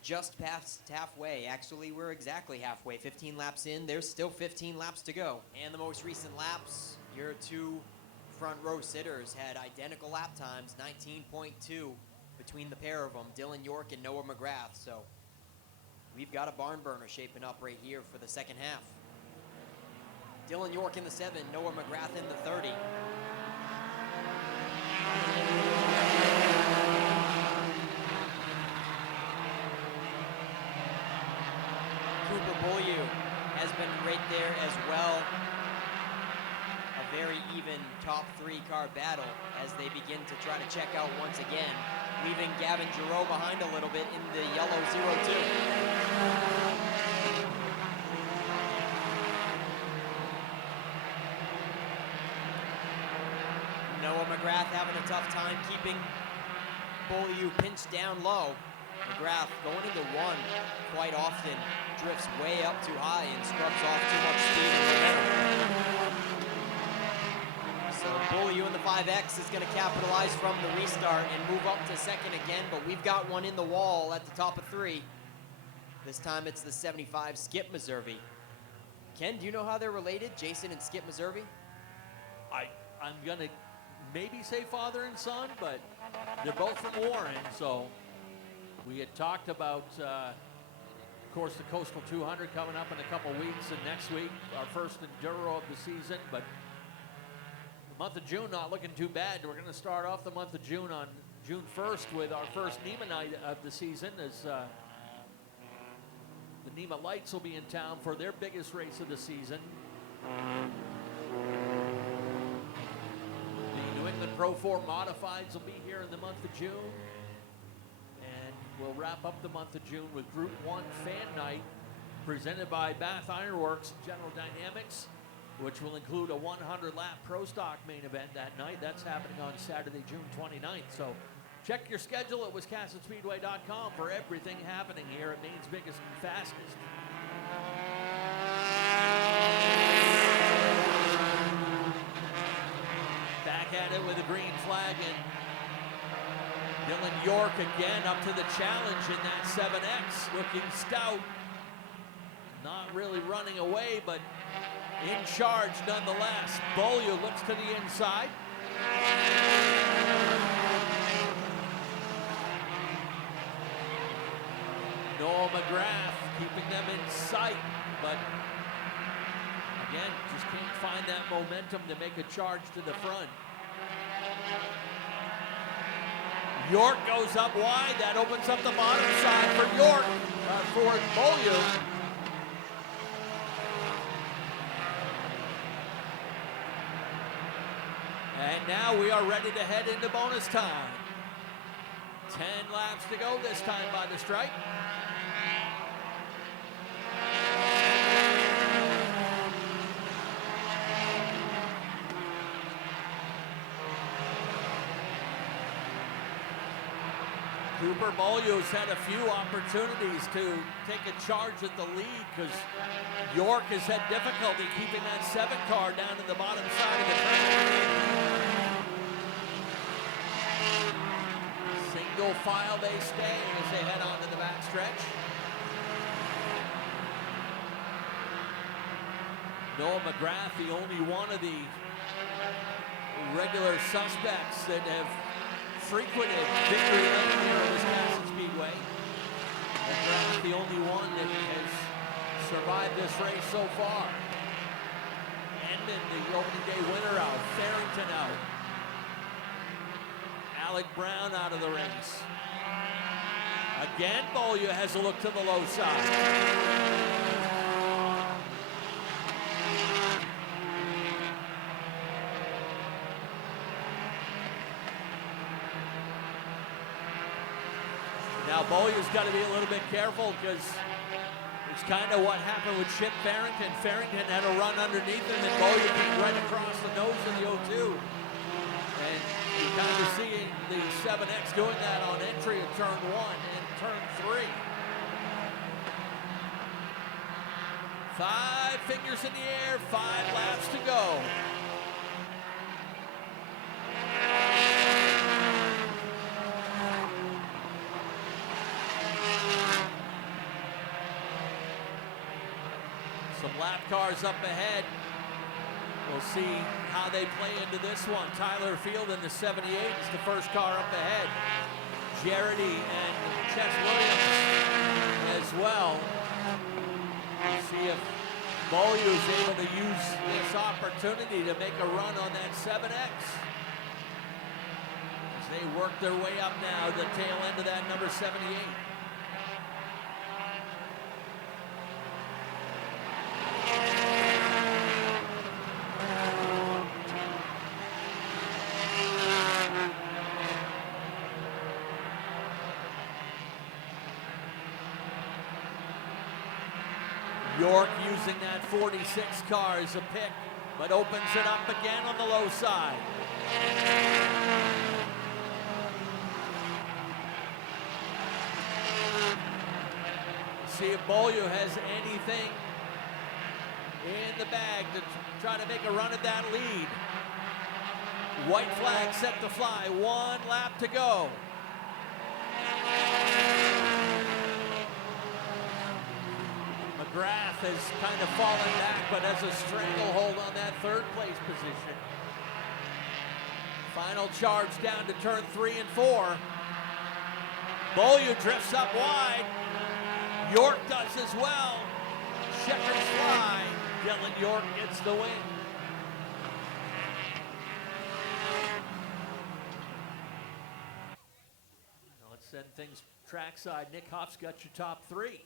just past halfway. Actually, we're exactly halfway. 15 laps in. There's still 15 laps to go. And the most recent laps, your 2 front row sitters had identical lap times, 19.2 between the pair of them, Dylan York and Noah McGrath. So we've got a barn burner shaping up right here for the second half. Dylan York in the 7, Noah McGrath in the 30. Cooper Beaulieu has been right there as well. A very even top 3 car battle as they begin to try to check out once again, leaving Gavin Giroux behind a little bit in the yellow 02. having a tough time keeping Beaulieu pinched down low. McGrath going into one quite often, drifts way up too high and scrubs off too much speed and momentum. So Beaulieu in the 5X is going to capitalize from the restart and move up to second again, but we've got one in the wall at the top of 3. This time it's the 75 Skip Meservey. Ken, do you know how they're related, Jason and Skip Meservey? I'm going to maybe say father and son, but they're both from Warren, so we had talked about, of course, the Coastal 200 coming up in a couple weeks, and next week, our first Enduro of the season, but the month of June not looking too bad. We're going to start off the month of June on June 1st with our first NEMA night of the season, as the NEMA Lights will be in town for their biggest race of the season. The New England Pro 4 Modifieds will be here in the month of June. And we'll wrap up the month of June with Group 1 Fan Night presented by Bath Iron Works General Dynamics, which will include a 100-lap Pro Stock main event that night. That's happening on Saturday, June 29th. So check your schedule at WisconsinSpeedway.com for everything happening here at Maine's biggest and fastest. Back at it with a green flag, and Dylan York again up to the challenge in that 7X, looking stout. Not really running away, but in charge nonetheless. Beaulieu looks to the inside. Noah McGrath keeping them in sight, but again, just can't find that momentum to make a charge to the front. York goes up wide. That opens up the bottom side for York, for Beaulieu. And now we are ready to head into bonus time. 10 laps to go this time by the stripe. Cooper Beaulieu's had a few opportunities to take a charge at the lead because York has had difficulty keeping that 7 car down to the bottom side of the track. Single file they stay as they head on to the back stretch. Noah McGrath, the only one of the regular suspects that have frequented victory lane here at Wisconsin Speedway. McGrath, the only one that has survived this race so far. Endman, the opening day winner, out. Farrington out. Alec Brown out of the race. Again, Beaulieu has a look to the low side. Now Beaulieu's got to be a little bit careful because it's kind of what happened with Chip Farrington. Farrington had a run underneath him and Beaulieu came right across the nose of the O2. And you kind of see the 7X doing that on entry of turn 1 and turn 3. 5 fingers in the air, 5 laps to go. Some lap cars up ahead. We'll see how they play into this one. Tyler Field in the 78 is the first car up ahead. Jarity and Chess Williams as well. We'll see if Beaulieu is able to use this opportunity to make a run on that 7X. As they work their way up now, the tail end of that number 78. York using that 46 car as a pick, but opens it up again on the low side. see if Beaulieu has anything in the bag to try to make a run at that lead. White flag set to fly. 1 lap to go. McGrath has kind of fallen back, but has a stranglehold on that third place position. Final charge down to turn 3 and 4. Beaulieu drifts up wide. York does as well. Checkers fly. Dylan York gets the win. Now let's send things trackside. Nick Hoff's got your top 3.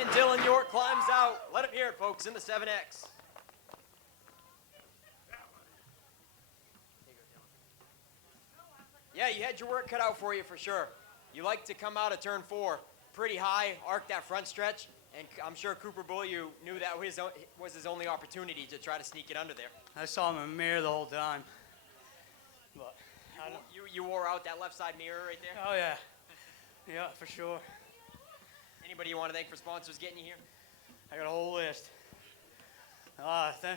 And Dylan York climbs out. Let him hear it, folks, in the 7X. Yeah, you had your work cut out for you for sure. You like to come out of turn 4 pretty high, arc that front stretch, and I'm sure Cooper Beaulieu knew that was his only opportunity to try to sneak it under there. I saw him in the mirror the whole time. But You wore out that left side mirror right there? oh yeah. Yeah, for sure. Anybody you want to thank for sponsors getting you here? I got a whole list.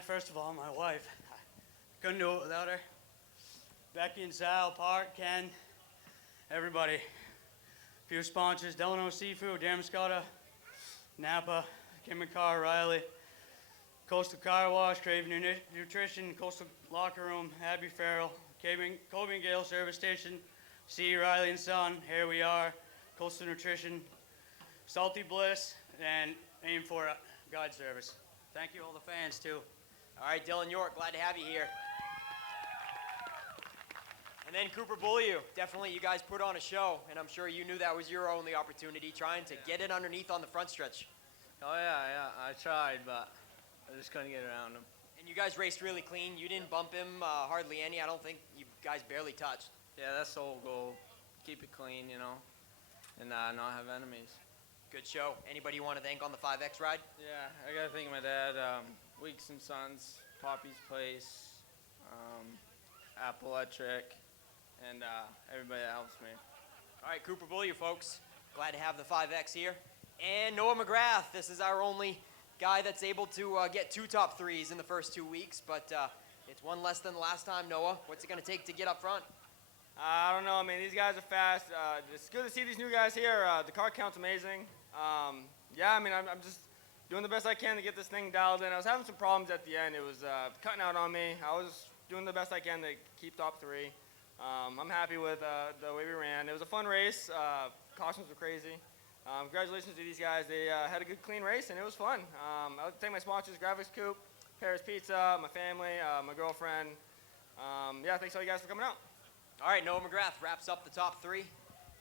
First of all, my wife. I couldn't do it without her. Becky and Sal, Park, Ken, everybody. A few sponsors, Delano Seafood, Darren Scotta, Napa, Kim McCarr, Riley, Coastal Car Wash, Craven Nutrition, Coastal Locker Room, Abby Farrell, Kobe and Gale Service Station, C. Riley and Son, Here We Are, Coastal Nutrition, Salty Bliss, and Aim for a Guide Service. Thank you all the fans too. All right, Dylan York, glad to have you here. And then Cooper Beaulieu, definitely you guys put on a show, and I'm sure you knew that was your only opportunity, trying to get it underneath on the front stretch. Oh yeah, I tried, but I just couldn't get around him. And you guys raced really clean. You didn't bump him hardly any. I don't think you guys barely touched. Yeah, that's the whole goal. Keep it clean, and not have enemies. Good show. Anybody you want to thank on the 5X ride? Yeah, I gotta thank my dad, Weeks and Sons, Poppy's Place, Apple Electric, and everybody that helps me. All right, Cooper Beaulieu, folks. Glad to have the 5X here. And Noah McGrath. This is our only guy that's able to get 2 top 3s in the first 2 weeks, but it's 1 less than the last time, Noah. What's it going to take to get up front? I don't know. I mean, these guys are fast. It's good to see these new guys here. The car count's amazing. Yeah, I mean, I'm just doing the best I can to get this thing dialed in. I was having some problems at the end. It was cutting out on me. I was doing the best I can to keep top 3. I'm happy with the way we ran. It was a fun race. Cautions were crazy. Congratulations to these guys. They had a good, clean race, and it was fun. I'd like to thank my sponsors, Graphics Coop, Paris Pizza, my family, my girlfriend. Yeah, thanks all you guys for coming out. All right, Noah McGrath wraps up the top 3.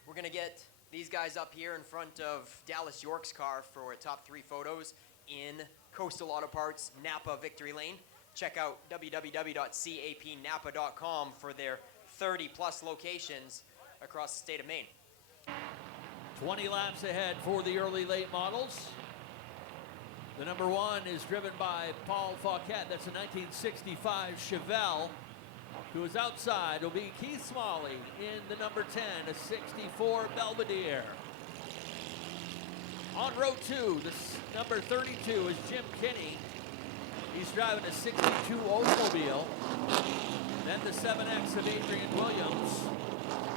We're going to get these guys up here in front of Dallas York's car for top 3 photos in Coastal Auto Parts Napa Victory Lane. Check out www.capnapa.com for their 30-plus locations across the state of Maine. 20 laps ahead for the early late models. The number 1 is driven by Paul Fauquet. That's a 1965 Chevelle. Who is outside will be Keith Smalley in the number 10, a 64 Belvedere. On row 2, the number 32 is Jim Kinney. He's driving a 62 Oldsmobile. Then the 7X of Adrian Williams.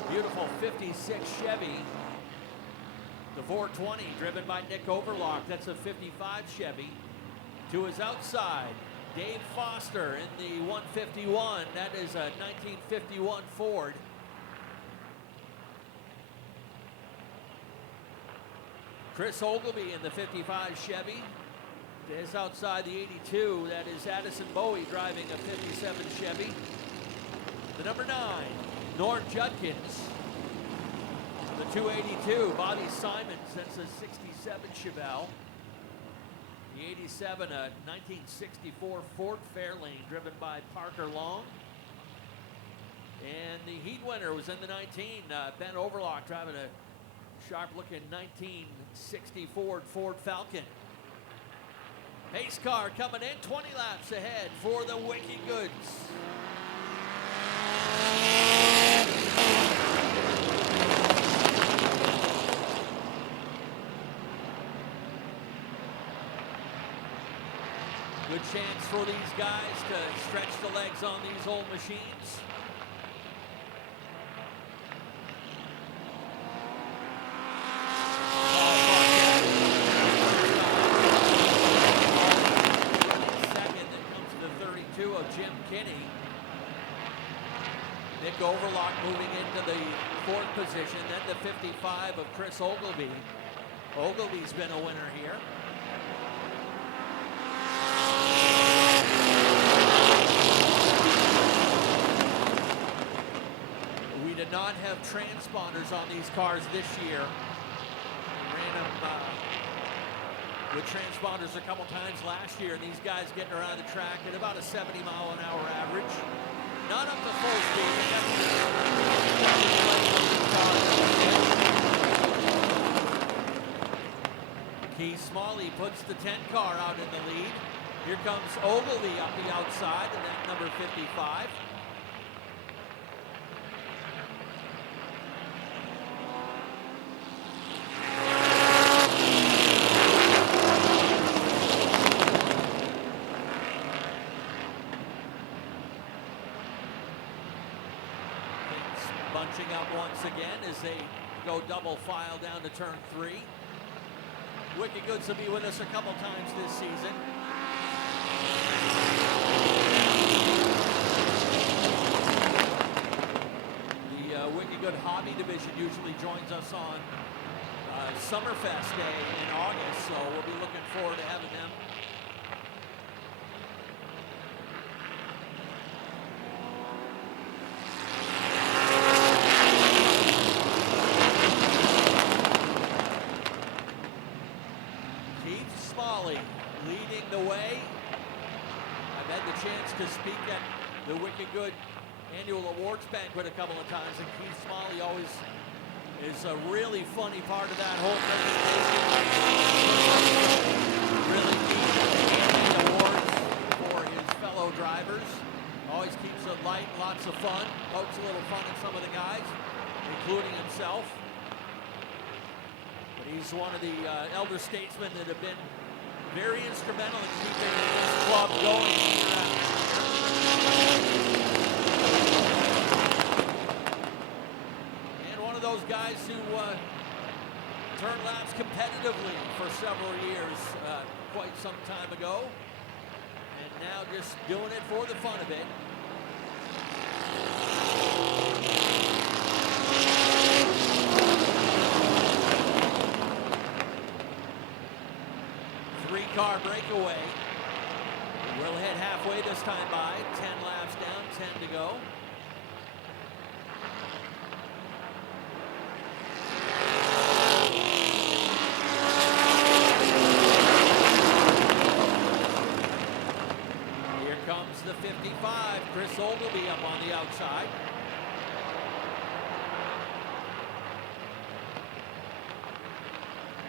Beautiful 56 Chevy. The 420 driven by Nick Overlock. That's a 55 Chevy. To his outside, Dave Foster in the 151. That is a 1951 Ford. Chris Ogilvy in the 55 Chevy. To his outside, the 82. That is Addison Bowie driving a 57 Chevy. The number 9, Norm Judkins. The 282, Bobby Simons. That's a 67 Chevelle. The 87, a 1964 Ford Fairlane driven by Parker Long. And the heat winner was in the 19, Ben Overlock driving a sharp-looking 1964 Ford Falcon. Pace car coming in, 20 laps ahead for the Wicked Goods. Good chance for these guys to stretch the legs on these old machines. Second, then comes the 32 of Jim Kinney. Nick Overlock moving into the fourth position, then the 55 of Chris Ogilvie. Ogilvie's been a winner here. We did not have transponders on these cars this year. Ran them with transponders a couple times last year, and these guys getting around the track at about a 70-mile-an-hour average. Not up to full speed. Keith Smalley puts the 10 car out in the lead. Here comes Ogilvie up the outside, and then number 55. Bunching up once again as they go double file down to turn 3. Wicked Goods will be with us a couple times this season. The Wicked Good Hobby Division usually joins us on Summerfest Day in August, so we'll be looking forward to having them. Leading the way. I've had the chance to speak at the Wicked Good annual awards banquet a couple of times, and Keith Smalley always is a really funny part of that whole thing. Really neat handing awards for his fellow drivers. Always keeps it light, lots of fun. Pokes a little fun at some of the guys, including himself. But he's one of the elder statesmen that have been very instrumental in keeping this club going year after year. And one of those guys who turned laps competitively for several years quite some time ago. And now just doing it for the fun of it. Three-car breakaway. We'll head halfway this time by. 10 laps down, 10 to go. Here comes the 55. Chris Ogilvie up on the outside.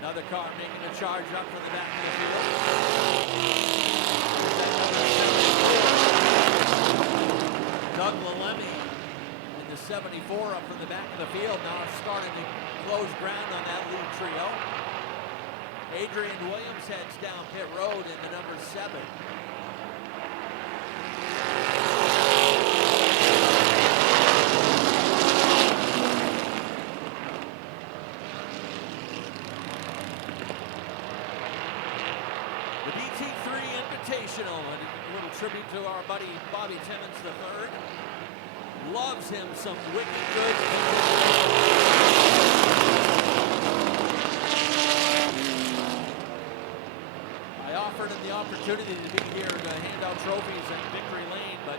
Another car making a charge up from the back of the field. Doug Lalemi in the 74 up from the back of the field, now starting to close ground on that lead trio. Adrian Williams heads down pit road in the number 7. A little tribute to our buddy Bobby Timmons III. Loves him some Wicked Good. I offered him the opportunity to be here to hand out trophies at Victory Lane, but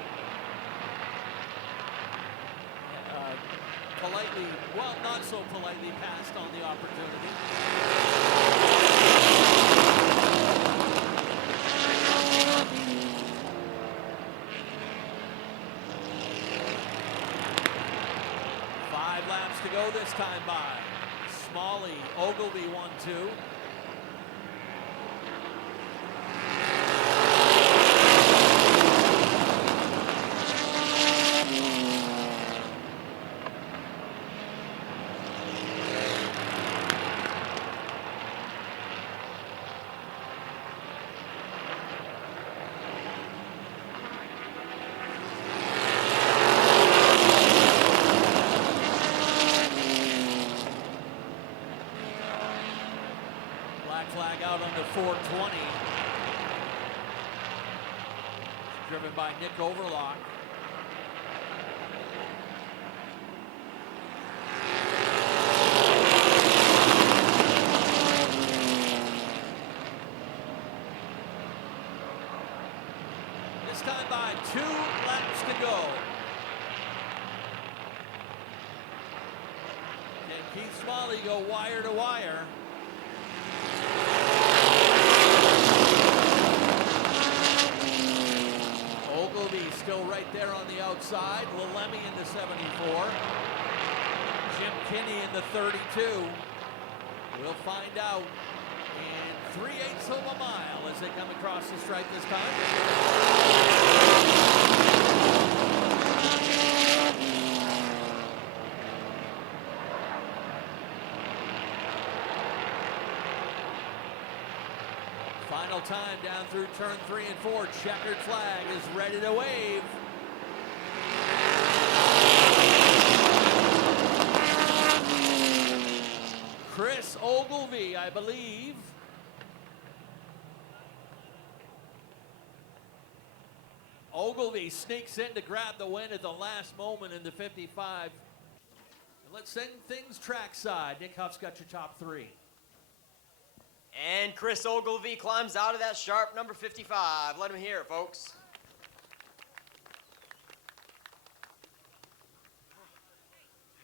politely, well, not so politely passed on the opportunity. 5 laps to go this time by. Smalley, Ogilvie 1-2. 420. Driven by Nick Overlock. This time by 2 laps to go. Can Keith Smalley go wire to wire? Ogilvy still right there on the outside. Lalemi in the 74. Jim Kinney in the 32. We'll find out in 3/8 of a mile as they come across the stripe this time. Final time down through turn 3 and 4. Checkered flag is ready to wave. Chris Ogilvy, I believe. Ogilvy sneaks in to grab the win at the last moment in the 55. And let's send things trackside. Nick Huff's got your top 3. And Chris Ogilvy climbs out of that sharp number 55. Let him hear it, folks.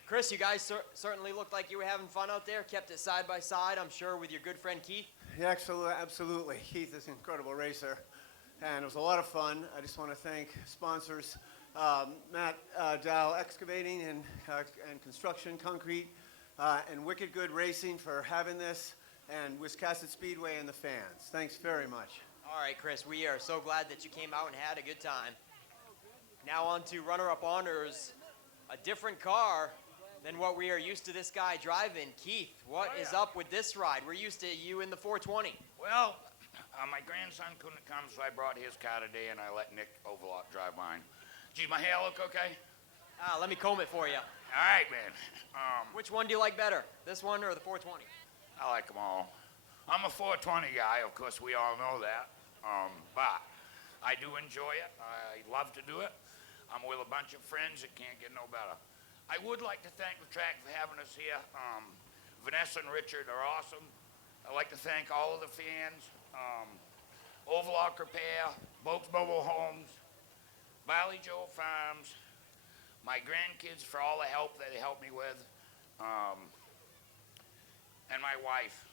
Chris, you guys certainly looked like you were having fun out there. Kept it side by side, I'm sure, with your good friend Keith. Yeah, absolutely. Keith is an incredible racer, and it was a lot of fun. I just want to thank sponsors, Matt Dow Excavating and Construction Concrete, and Wicked Good Racing for having this, and Wiscasset Speedway and the fans. Thanks very much. All right, Chris, we are so glad that you came out and had a good time. Now on to runner-up honors, a different car than what we are used to this guy driving. Keith, what is up with this ride? We're used to you in the 420. Well, my grandson couldn't come, so I brought his car today, and I let Nick Overlock drive mine. Geez, my hair look okay? Let me comb it for you. All right, man. Which one do you like better, this one or the 420? I like them all. I'm a 420 guy, of course, we all know that. But I do enjoy it. I love to do it. I'm with a bunch of friends that can't get no better. I would like to thank the track for having us here. Vanessa and Richard are awesome. I'd like to thank all of the fans. Overlock Repair, Boats Mobile Homes, Valley Joe Farms, my grandkids for all the help that they helped me with, and my wife,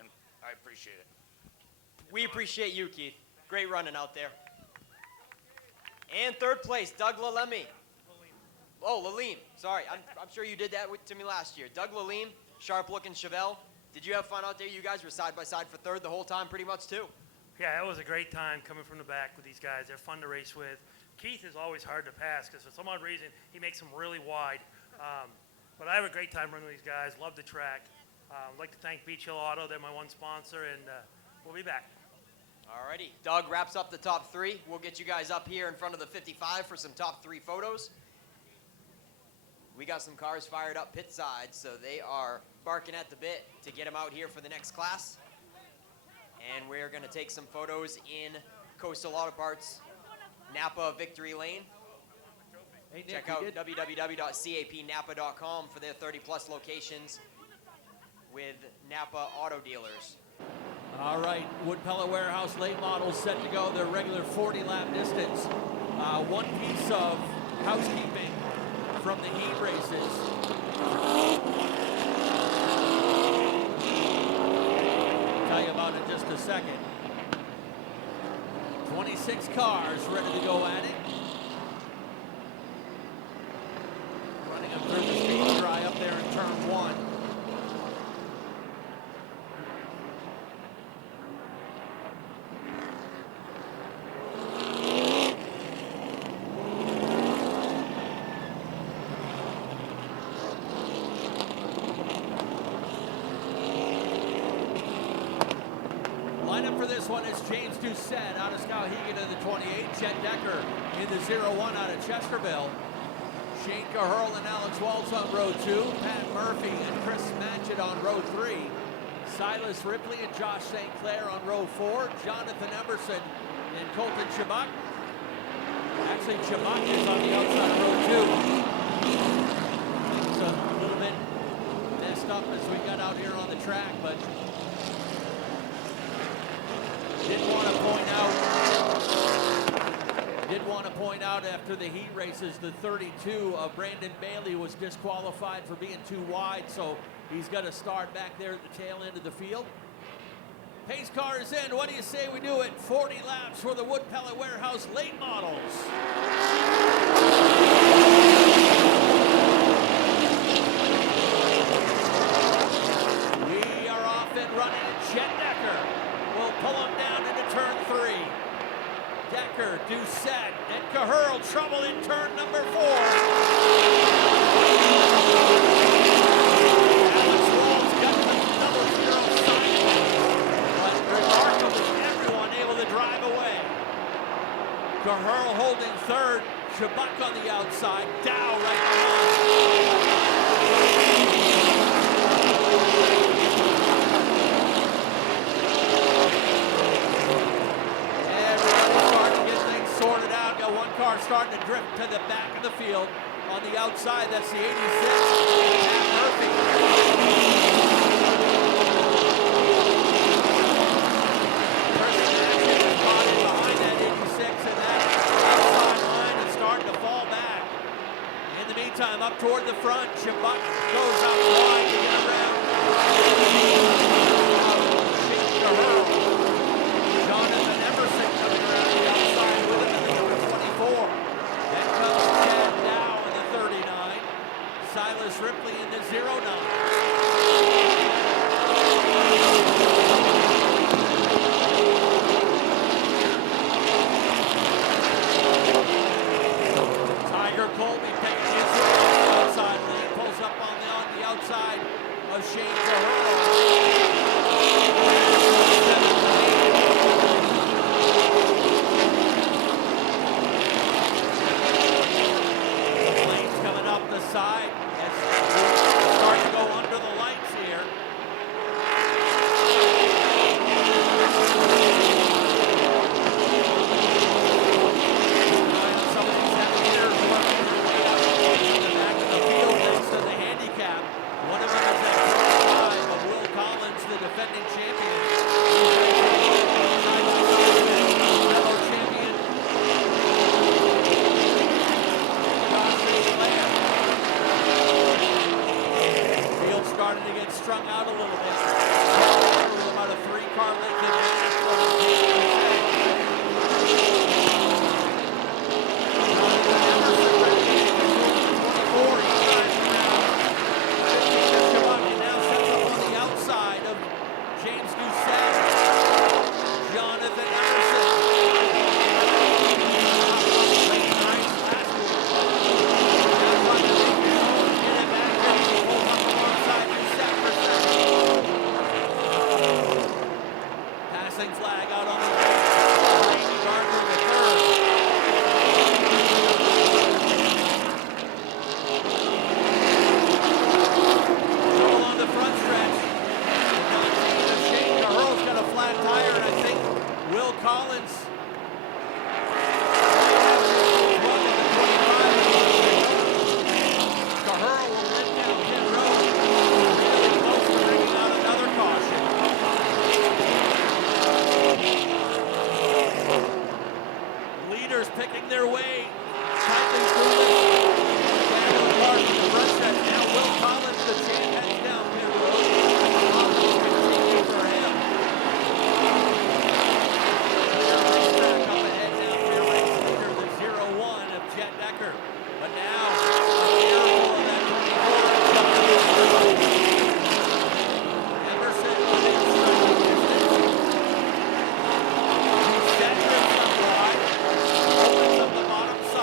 and I appreciate it. We appreciate you, Keith. Great running out there. And third place, Doug Lalemi. Oh, Lalime. Sorry, I'm sure you did that to me last year. Doug Lalime, sharp-looking Chevelle. Did you have fun out there? You guys were side by side for third the whole time, pretty much too. Yeah, it was a great time coming from the back with these guys. They're fun to race with. Keith is always hard to pass because for some odd reason he makes them really wide. But I have a great time running with these guys. Love the track. I'd like to thank Beach Hill Auto. They're my one sponsor, and we'll be back. Alrighty, Doug wraps up the top 3. We'll get you guys up here in front of the 55 for some top 3 photos. We got some cars fired up pit side, so they are barking at the bit to get them out here for the next class. And we're going to take some photos in Coastal Auto Parts, Napa Victory Lane. Hey, Nick, Check out www.capnapa.com for their 30-plus locations with Napa Auto Dealers. All right, Wood Pellet Warehouse late models set to go their regular 40-lap distance. One piece of housekeeping from the heat races. Tell you about it in just a second. 26 cars ready to go at it. Running them through the speed dry up there in turn 1. Lineup for this one is James Doucette out of Skowhegan in the 28, Chet Decker in the 01 out of Chesterville, Shane Caherl and Alex Waltz on row 2, Pat Murphy and Chris Matchett on row 3, Silas Ripley and Josh St. Clair on row 4. Jonathan Emerson and Colton Chabak. Actually, Chabak is on the outside of row 2. It's a little bit messed up as we got out here on the track, but did want to point out after the heat races, the 32 of Brandon Bailey was disqualified for being too wide, so he's got to start back there at the tail end of the field. Pace car is in. What do you say we do it? 40 laps for the Wood Pellet Warehouse late models. We are off and running. Chet Decker will pull him down into turn 3. Decker, Doucette, and Caherl, trouble in turn number 4. Alex Walls got the double zero sign, but remarkably, everyone able to drive away. Caherl holding third, Chabak on the outside, Dow right behind. Sorted out, got one car starting to drift to the back of the field. On the outside, that's the 86, Matt Murphy. Christian Action is caught in behind that 86, and that outside line is starting to fall back. In the meantime, up toward the front, Chabak goes out wide to get around. Shane Caherl. Jonathan Emerson coming around the outside with him in the number 24. Then comes Chad Dow in the 39. Silas Ripley in the 09. Tiger Colby taking his outside lane, pulls up on the outside of Shane Caherl. The side as we start to go under the lights here. Some of these heavy-hitters working their way up in the back of the field next to the handicap. One of them is that 25 of Will Collins, the defending champion. Fellow champion. Josh St. Clair. Field starting to get strung out a little bit. With about a 3-car length advantage for the team. Emerson ready to go 24. He drives around. 50 Chabak now sets up on the outside of James Doucette. Jonathan Emerson. Playing nice last week. Now trying to make get it back here. He pulls up alongside Doucette for second. Passing flag out on the right. Randy Gardner the third. Trouble on the front stretch. Shane Caherl's got a flat tire, and I think Will Collins. Caherl will head down pit road. Really close to bringing out another caution. Leaders picking their way tightly through this. Daniel Clark in the front stretch. Now Will Collins, the champ, heads down pit road. Collins continue for him. Back up ahead now, rear race leader, the 0-1 of Chet Decker. But now, careful of that 24. Emerson within striking distance. He centers up wide, opens up the bottom side.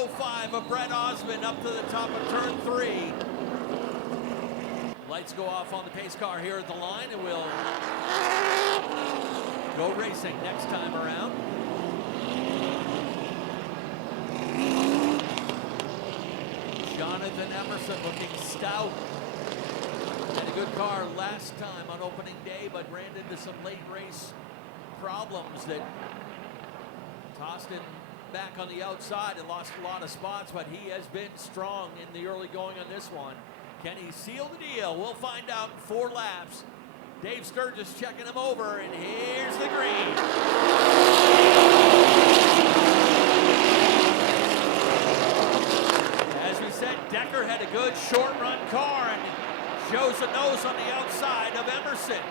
105 of Brett Osmond up to the top of turn 3. Lights go off on the pace car here at the line, and we'll go racing next time around. Jonathan Emerson looking stout. Had a good car last time on opening day, but ran into some late race problems that tossed him back on the outside and lost a lot of spots, but he has been strong in the early going on this one. Can he seal the deal? We'll find out in 4 laps. Dave Sturgis checking him over, and here's the green. As we said, Decker had a good short run car and shows a nose on the outside of Emerson.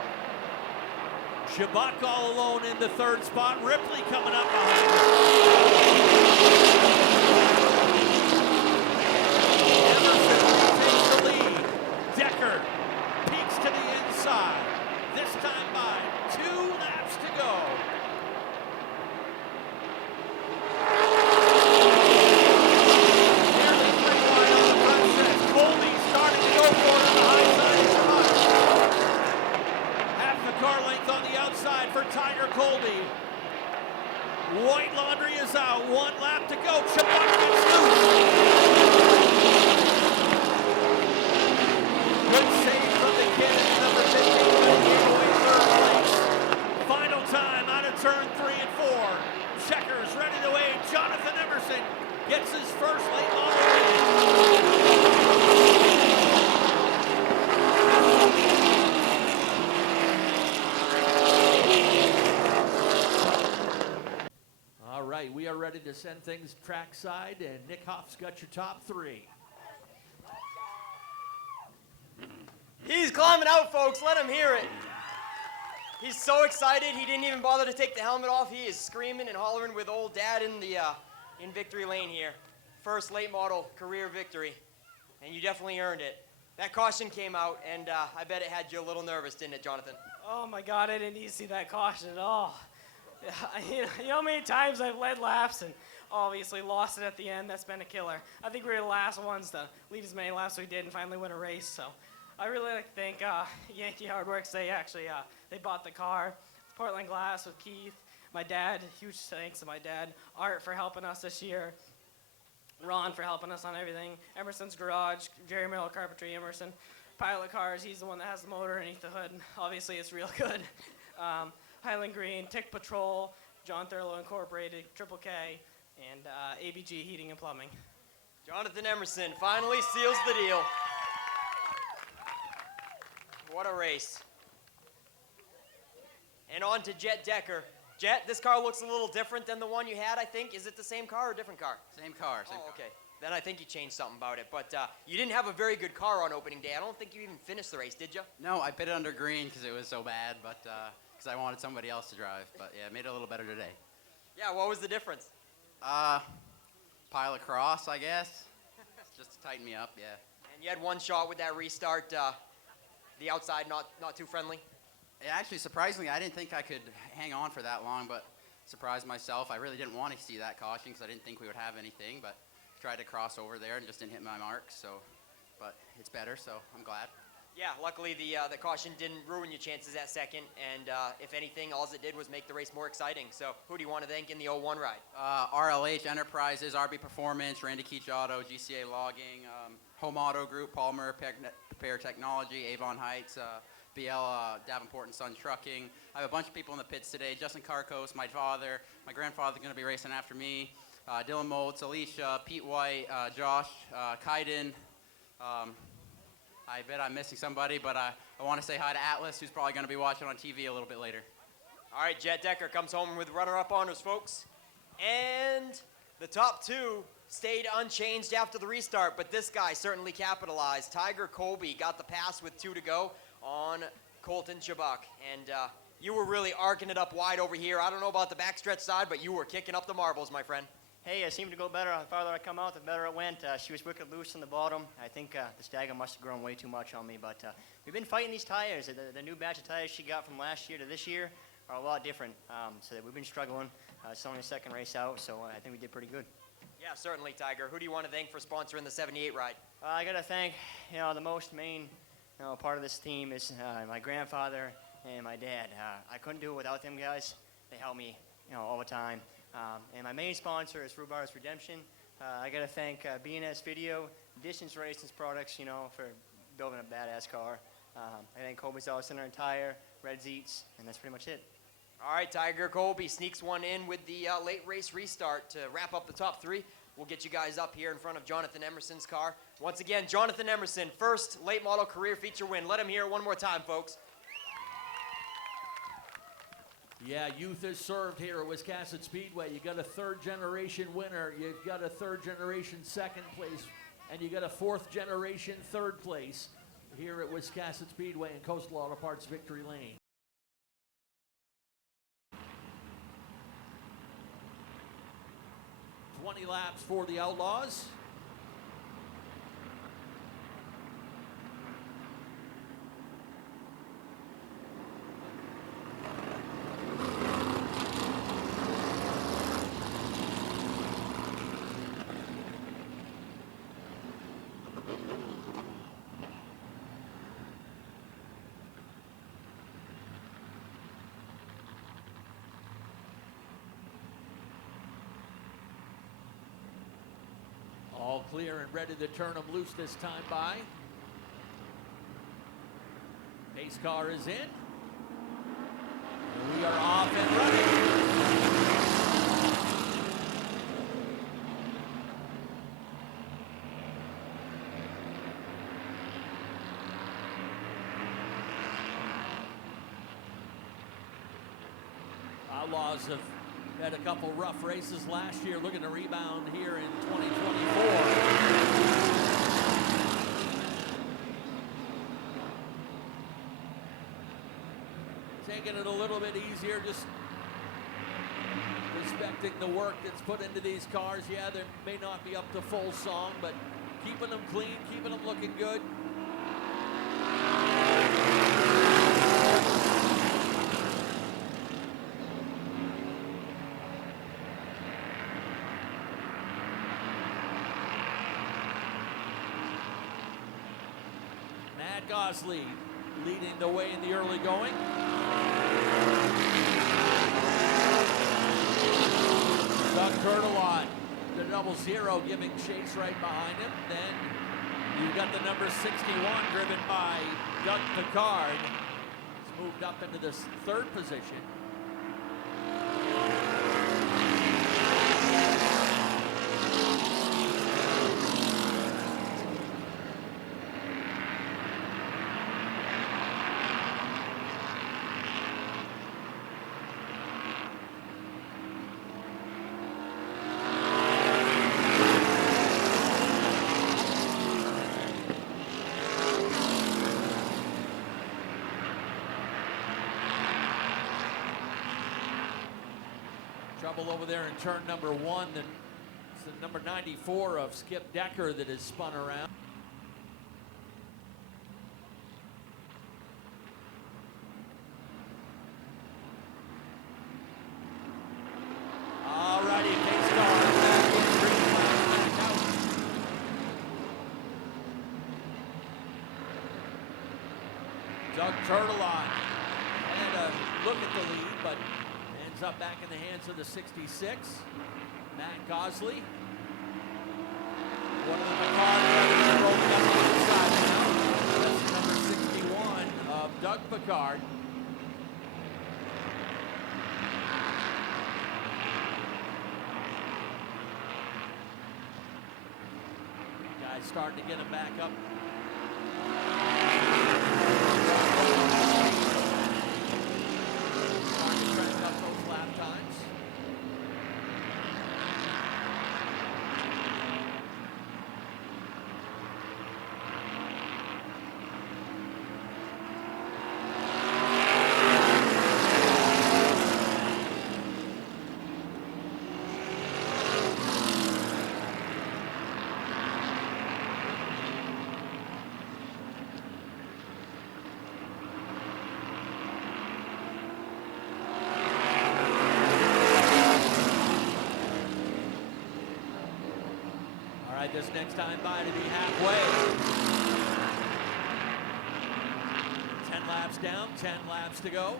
Shabak all alone in the 3rd spot. Ripley coming up behind him. Emerson takes the lead. Decker peeks to the inside. This time by 2 laps to go. Nearly 3 wide on the front stretch. Colby starting to go for it on the high side of Shabak. Half the car length on the outside for Tiger Colby. White Laundry is out. 1 lap to go. Shabak gets loose. Good save from the kid at number 15, but gave away 3rd place. Final time out of turn 3 and 4. Checkers ready to wait. Jonathan Emerson gets his first late model win. All right, we are ready to send things trackside, and Nick Hoff's got your top 3. He's climbing out, folks. Let him hear it. He's so excited, he didn't even bother to take the helmet off. He is screaming and hollering with old dad in the in victory lane here. First late model career victory, and you definitely earned it. That caution came out, and I bet it had you a little nervous, didn't it, Jonathan? Oh my God, I didn't need to see that caution at all. You know how many times I've led laps and obviously lost it at the end? That's been a killer. I think we were the last ones to lead as many laps as we did and finally win a race. So I really like to thank Yankee Hardworks. They actually they bought the car. Portland Glass with Keith. My dad, huge thanks to my dad. Art for helping us this year. Ron for helping us on everything. Emerson's Garage, Jerry Merrill Carpentry, Emerson. Pilot Cars, he's the one that has the motor underneath the hood. Obviously, it's real good. Highland Green, Tick Patrol, John Thurlow Incorporated, Triple K, and ABG Heating and Plumbing. Jonathan Emerson finally seals the deal. What a race. And on to Jet Decker. Jet, this car looks a little different than the one you had, I think. Is it the same car or a different car? Same car. Okay. Then I think you changed something about it. But you didn't have a very good car on opening day. I don't think you even finished the race, did you? No, I pit it under green because it was so bad, but because I wanted somebody else to drive. But yeah, made it a little better today. Yeah, what was the difference? Pilot cross, I guess. Just to tighten me up, yeah. And you had one shot with that restart. The outside not too friendly. Yeah, actually, surprisingly, I didn't think I could hang on for that long, but surprised myself. I really didn't want to see that caution because I didn't think we would have anything, but tried to cross over there and just didn't hit my mark. So, but it's better, so I'm glad. Yeah, luckily the caution didn't ruin your chances at second, and if anything, all it did was make the race more exciting. So who do you want to thank in the 01 ride? RLH Enterprises, RB Performance, Randy Keach Auto, GCA Logging, Home Auto Group, Palmer Repair Technology, Avon Heights, BL Davenport and Sons Trucking. I have a bunch of people in the pits today. Justin Carcos, my father, my grandfather's going to be racing after me. Dylan Moultz, Alicia, Pete White, Josh, Kaiden. I bet I'm missing somebody, but I want to say hi to Atlas, who's probably going to be watching on TV a little bit later. All right, Jet Decker comes home with runner-up honors, folks. And the top 2 stayed unchanged after the restart, but this guy certainly capitalized. Tiger Colby got the pass with 2 to go on Colton Shabak. And you were really arcing it up wide over here. I don't know about the backstretch side, but you were kicking up the marbles, my friend. Hey, it seemed to go better. The farther I come out, the better it went. She was wicked loose in the bottom. I think the stagger must have grown way too much on me, but we've been fighting these tires. The new batch of tires she got from last year to this year are a lot different, so we've been struggling. It's only the second race out, so I think we did pretty good. Yeah, certainly, Tiger. Who do you want to thank for sponsoring the 78 ride? I got to thank, the most main, part of this team is my grandfather and my dad. I couldn't do it without them guys. They help me, all the time. And my main sponsor is Rhubar's Redemption. I got to thank B&S Video, Distance Racing's products, for building a badass car. I thank Colby's Auto Center and Tire, Red Zeets, and that's pretty much it. All right, Tiger. Colby sneaks one in with the late race restart to wrap up the top 3. We'll get you guys up here in front of Jonathan Emerson's car. Once again, Jonathan Emerson, first late model career feature win. Let him hear it one more time, folks. Yeah, youth is served here at Wiscasset Speedway. You got a third-generation winner. You've got a third-generation second place. And you got a fourth-generation third place here at Wiscasset Speedway and Coastal Auto Parts Victory Lane. $20 laps for the Outlaws. All clear and ready to turn them loose this time by. Pace car is in. And we are off and running. Outlaws have had a couple rough races last year, looking to rebound here in 2024. Taking it a little bit easier, just respecting the work that's put into these cars. Yeah, they may not be up to full song, but keeping them clean, keeping them looking good. Gosley leading the way in the early going. Doug Turtelot, the 00, giving chase right behind him. Then you've got the number 61 driven by Doug Picard. He's moved up into this third position. Trouble over there in turn number 1. It's the number 94 of Skip Decker that has spun around. All righty, pace car back in, green flag back out. Doug Turtelot had a look at the lead, but up back in the hands of the 66, Matt Gosley. One of the Picard brothers rolling up the inside now. That's number 61 of Doug Picard. Guys starting to get him back up. slide this next time by to be halfway. 10 laps down, 10 laps to go.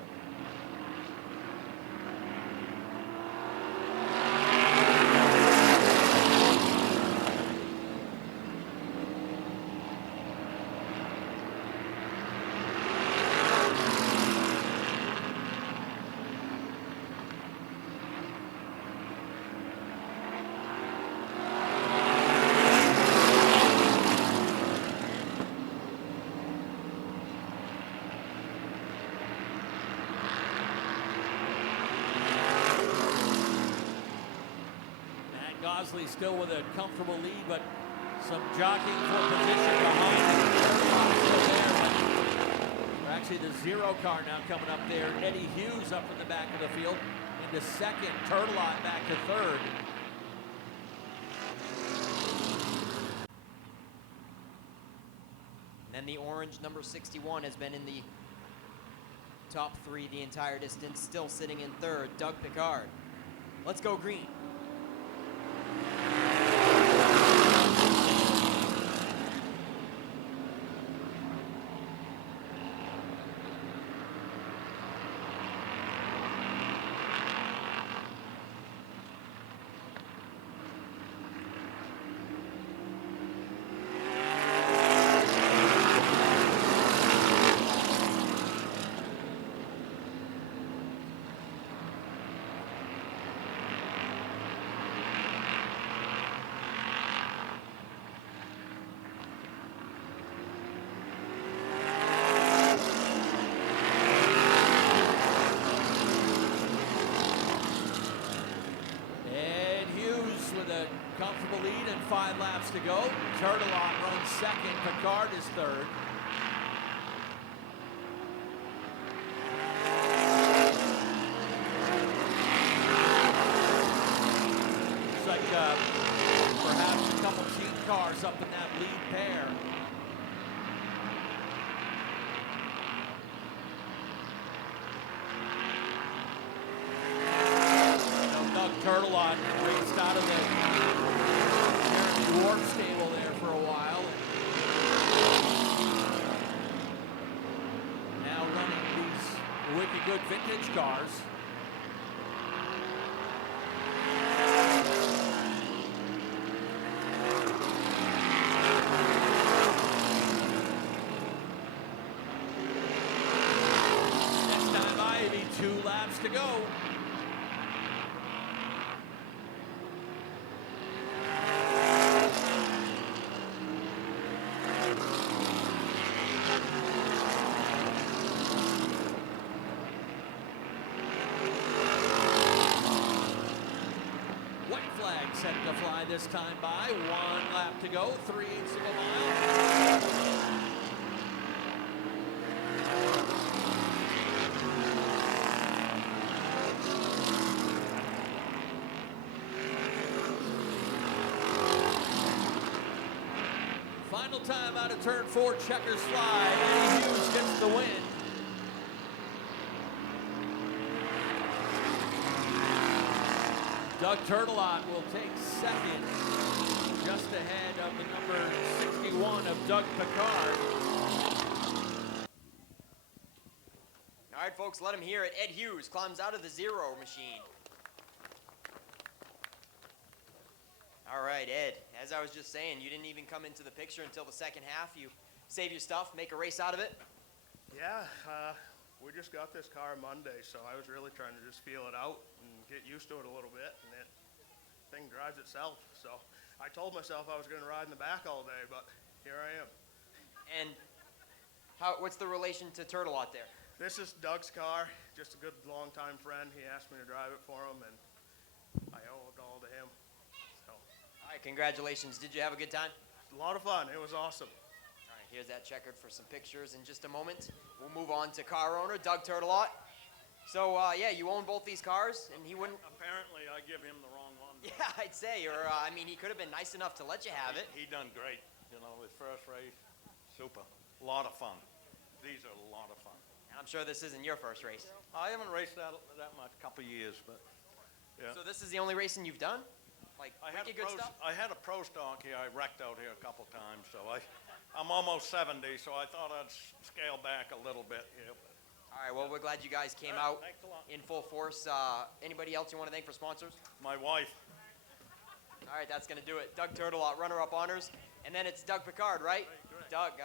Gosley still with a comfortable lead, but some jockeying for position behind him. Still there, but actually the 0 car now coming up there. Eddie Hughes up in the back of the field into second. Turtelot back to third. And the orange number 61 has been in the top 3 the entire distance, still sitting in third, Doug Picard. Let's go green. Comfortable lead and 5 laps to go. Turtelot runs second. Picard is third. Looks like perhaps a couple team cars up in that lead pair. Doug Turtelot raced out of the Dwarf stable there for a while. Now running these Wicked Good vintage cars. Next time by, it'll be 2 laps to go. Set to fly this time by. 1 lap to go, 3/8 of a mile. Final time out of turn 4, checkers fly. Eddie Hughes gets the win. Doug Turtelot will take second, just ahead of the number 61 of Doug Picard. All right, folks, let him hear it. Ed Hughes climbs out of the 0 machine. All right, Ed, as I was just saying, you didn't even come into the picture until the second half. You save your stuff, make a race out of it. Yeah, we just got this car Monday, so I was really trying to just feel it out and get used to it a little bit, and it thing drives itself. So I told myself I was going to ride in the back all day, but here I am. And what's the relation to Turtelot there? This is Doug's car, just a good long-time friend. He asked me to drive it for him, and I owe it all to him. So. All right, congratulations. Did you have a good time? A lot of fun. It was awesome. All right, here's that checkered for some pictures in just a moment. We'll move on to car owner Doug Turtelot. So, yeah, you own both these cars, and he wouldn't... Apparently, I give him the wrong one. Yeah, I'd say, or, I mean, he could have been nice enough to let you have it. He done great. You know, his first race, super. A lot of fun. These are a lot of fun. I'm sure this isn't your first race. I haven't raced that much, couple years, but, yeah. So this is the only racing you've done? Like I had, wicked good stuff? I had a pro stock here. I wrecked out here a couple times, so I'm almost 70, so I thought I'd scale back a little bit here. All right, well, we're glad you guys came All out right, thanks a lot. in full force. Anybody else you want to thank for sponsors? My wife. All right, that's going to do it. Doug Turtelot, runner-up honors. And then it's Doug Picard, right? Doug,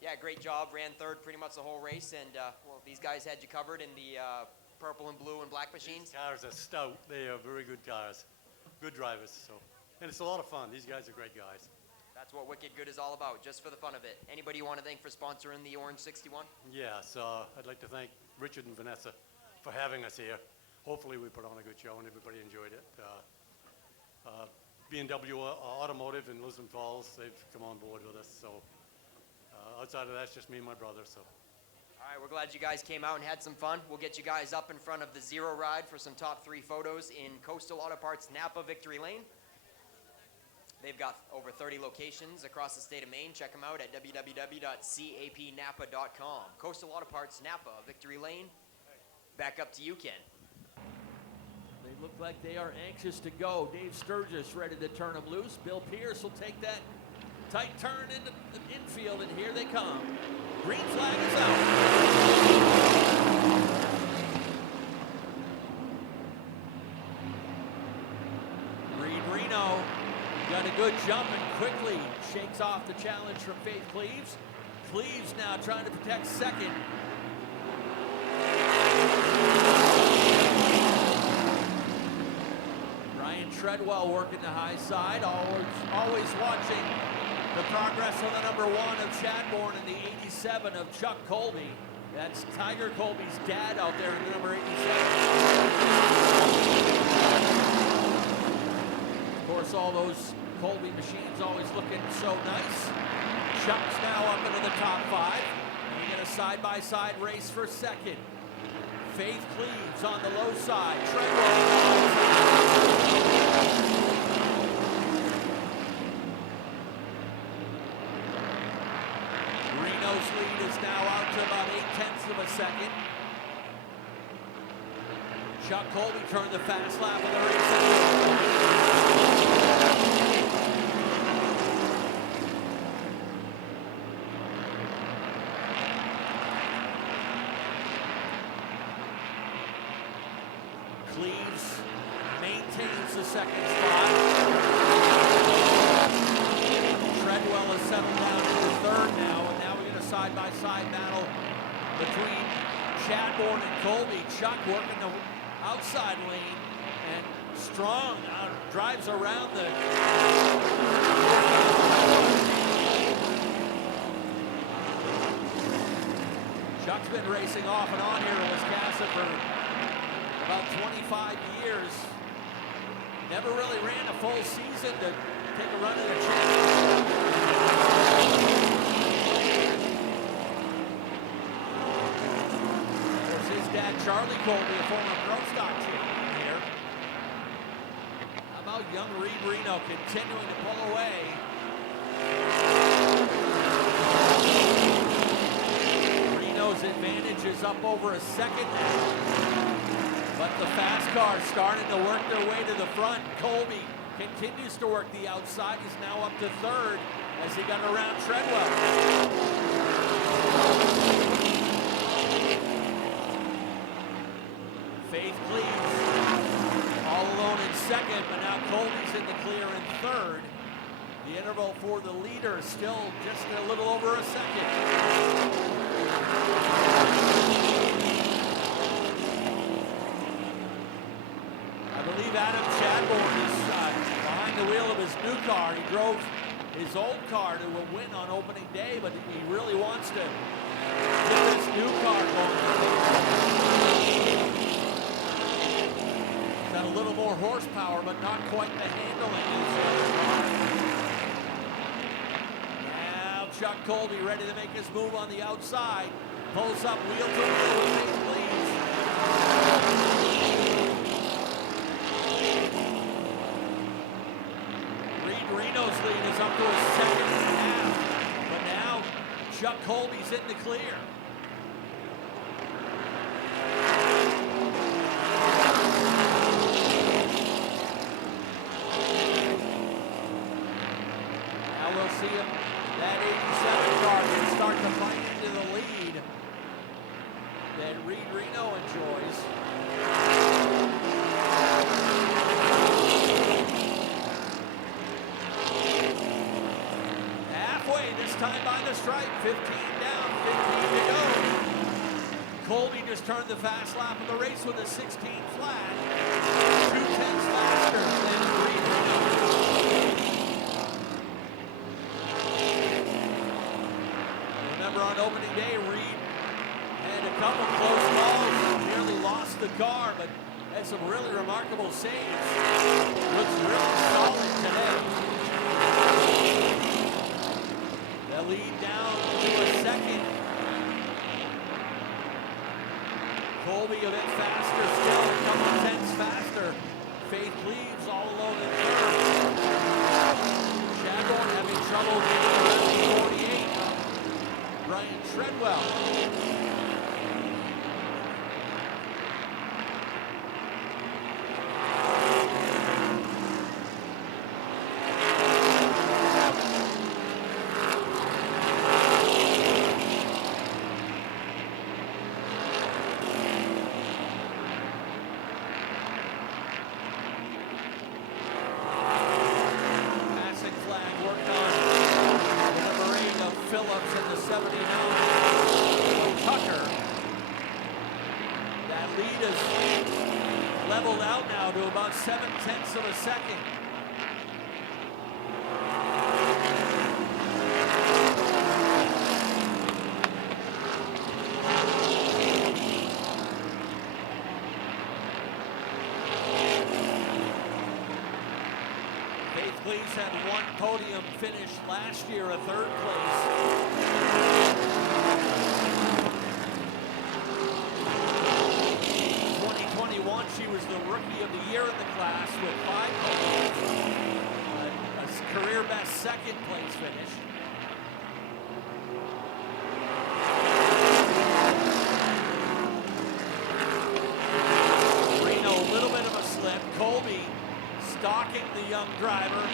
yeah, great job. Ran third pretty much the whole race. And, well, these guys had you covered in the purple and blue and black machines. Cars are stout. They are very good cars. Good drivers. And it's a lot of fun. These guys are great guys. That's what Wicked Good is all about, just for the fun of it. Anybody you want to thank for sponsoring the Orange 61? Yes, I'd like to thank Richard and Vanessa for having us here. Hopefully we put on a good show and everybody enjoyed it. B&W Automotive in Lisbon Falls, they've come on board with us. So outside of that, it's just me and my brother. So. All right, we're glad you guys came out and had some fun. We'll get you guys up in front of the Zero Ride for some top 3 photos in Coastal Auto Parts Napa Victory Lane. They've got over 30 locations across the state of Maine. Check them out at www.capnapa.com. Coastal Auto Parts Napa Victory Lane. Back up to you, Ken. They look like they are anxious to go. Dave Sturgis ready to turn them loose. Bill Pierce will take that tight turn into the infield, and here they come. Green flag is out. Reed Reno got a good jump and quickly shakes off the challenge from Faith Cleaves. Cleaves now trying to protect second. Ryan Treadwell working the high side, always watching the progress on the number 1 of Chadbourne and the 87 of Chuck Colby. That's Tiger Colby's dad out there in the number 87. Of course, all those Colby machines always looking so nice. Chuck's now up into the top 5. And we get a side-by-side race for second. Faith Cleaves on the low side. Reno's lead is now out to about 0.8 of a second. Chuck Colby turned the fast lap of the race. Cleaves maintains the second spot. Treadwell is settled down into third now, and now we get a side-by-side battle between Chadbourne and Colby. Chuck working the outside lane, and Strong drives around the... Chuck's been racing off and on here in Wiscasset for about 25 years. Never really ran a full season to take a run at a championship. Of course, his dad, Charlie Colby, a former pro stock champion here. How about young Reed Reno continuing to pull away? Reno's advantage is up over a second now. But the fast cars starting to work their way to the front. Colby continues to work the outside. He's now up to third as he got around Treadwell. Faith Cleaves all alone in second, but now Colby's in the clear in third. The interval for the leader is still just a little over a second. I believe Adam Chadbourne is behind the wheel of his new car. He drove his old car to a win on opening day, but he really wants to get this new car going. He's got a little more horsepower, but not quite the handling as the other car. Now Chuck Colby ready to make his move on the outside. Pulls up wheel to wheel with Faith Cleaves. Reno's lead is up to a second and a half, but now Chuck Colby's in the clear. time by the stripe. 15 down, 15 to go. Colby just turned the fast lap of the race with a 16 flat. 2/10 faster than Reed Reno. Remember on opening day, Reed had a couple close calls, nearly lost the car, but had some really remarkable saves. Looks really solid today. The lead down to a second. Colby a bit faster still, a couple tenths faster. Faith Cleaves all alone in third. Chadbourne having trouble getting around the 48. Brian Treadwell. Passing flag worked on the number 8 of Phillips and the 79 of Tucker. That lead is leveled out now to about 7/10 of a second. Faith Cleaves had one podium finish last year, a third place. 2021, she was the rookie of the year in the class with 5 podiums, a career best second place finish. Reno, a little bit of a slip. Colby stalking the young driver.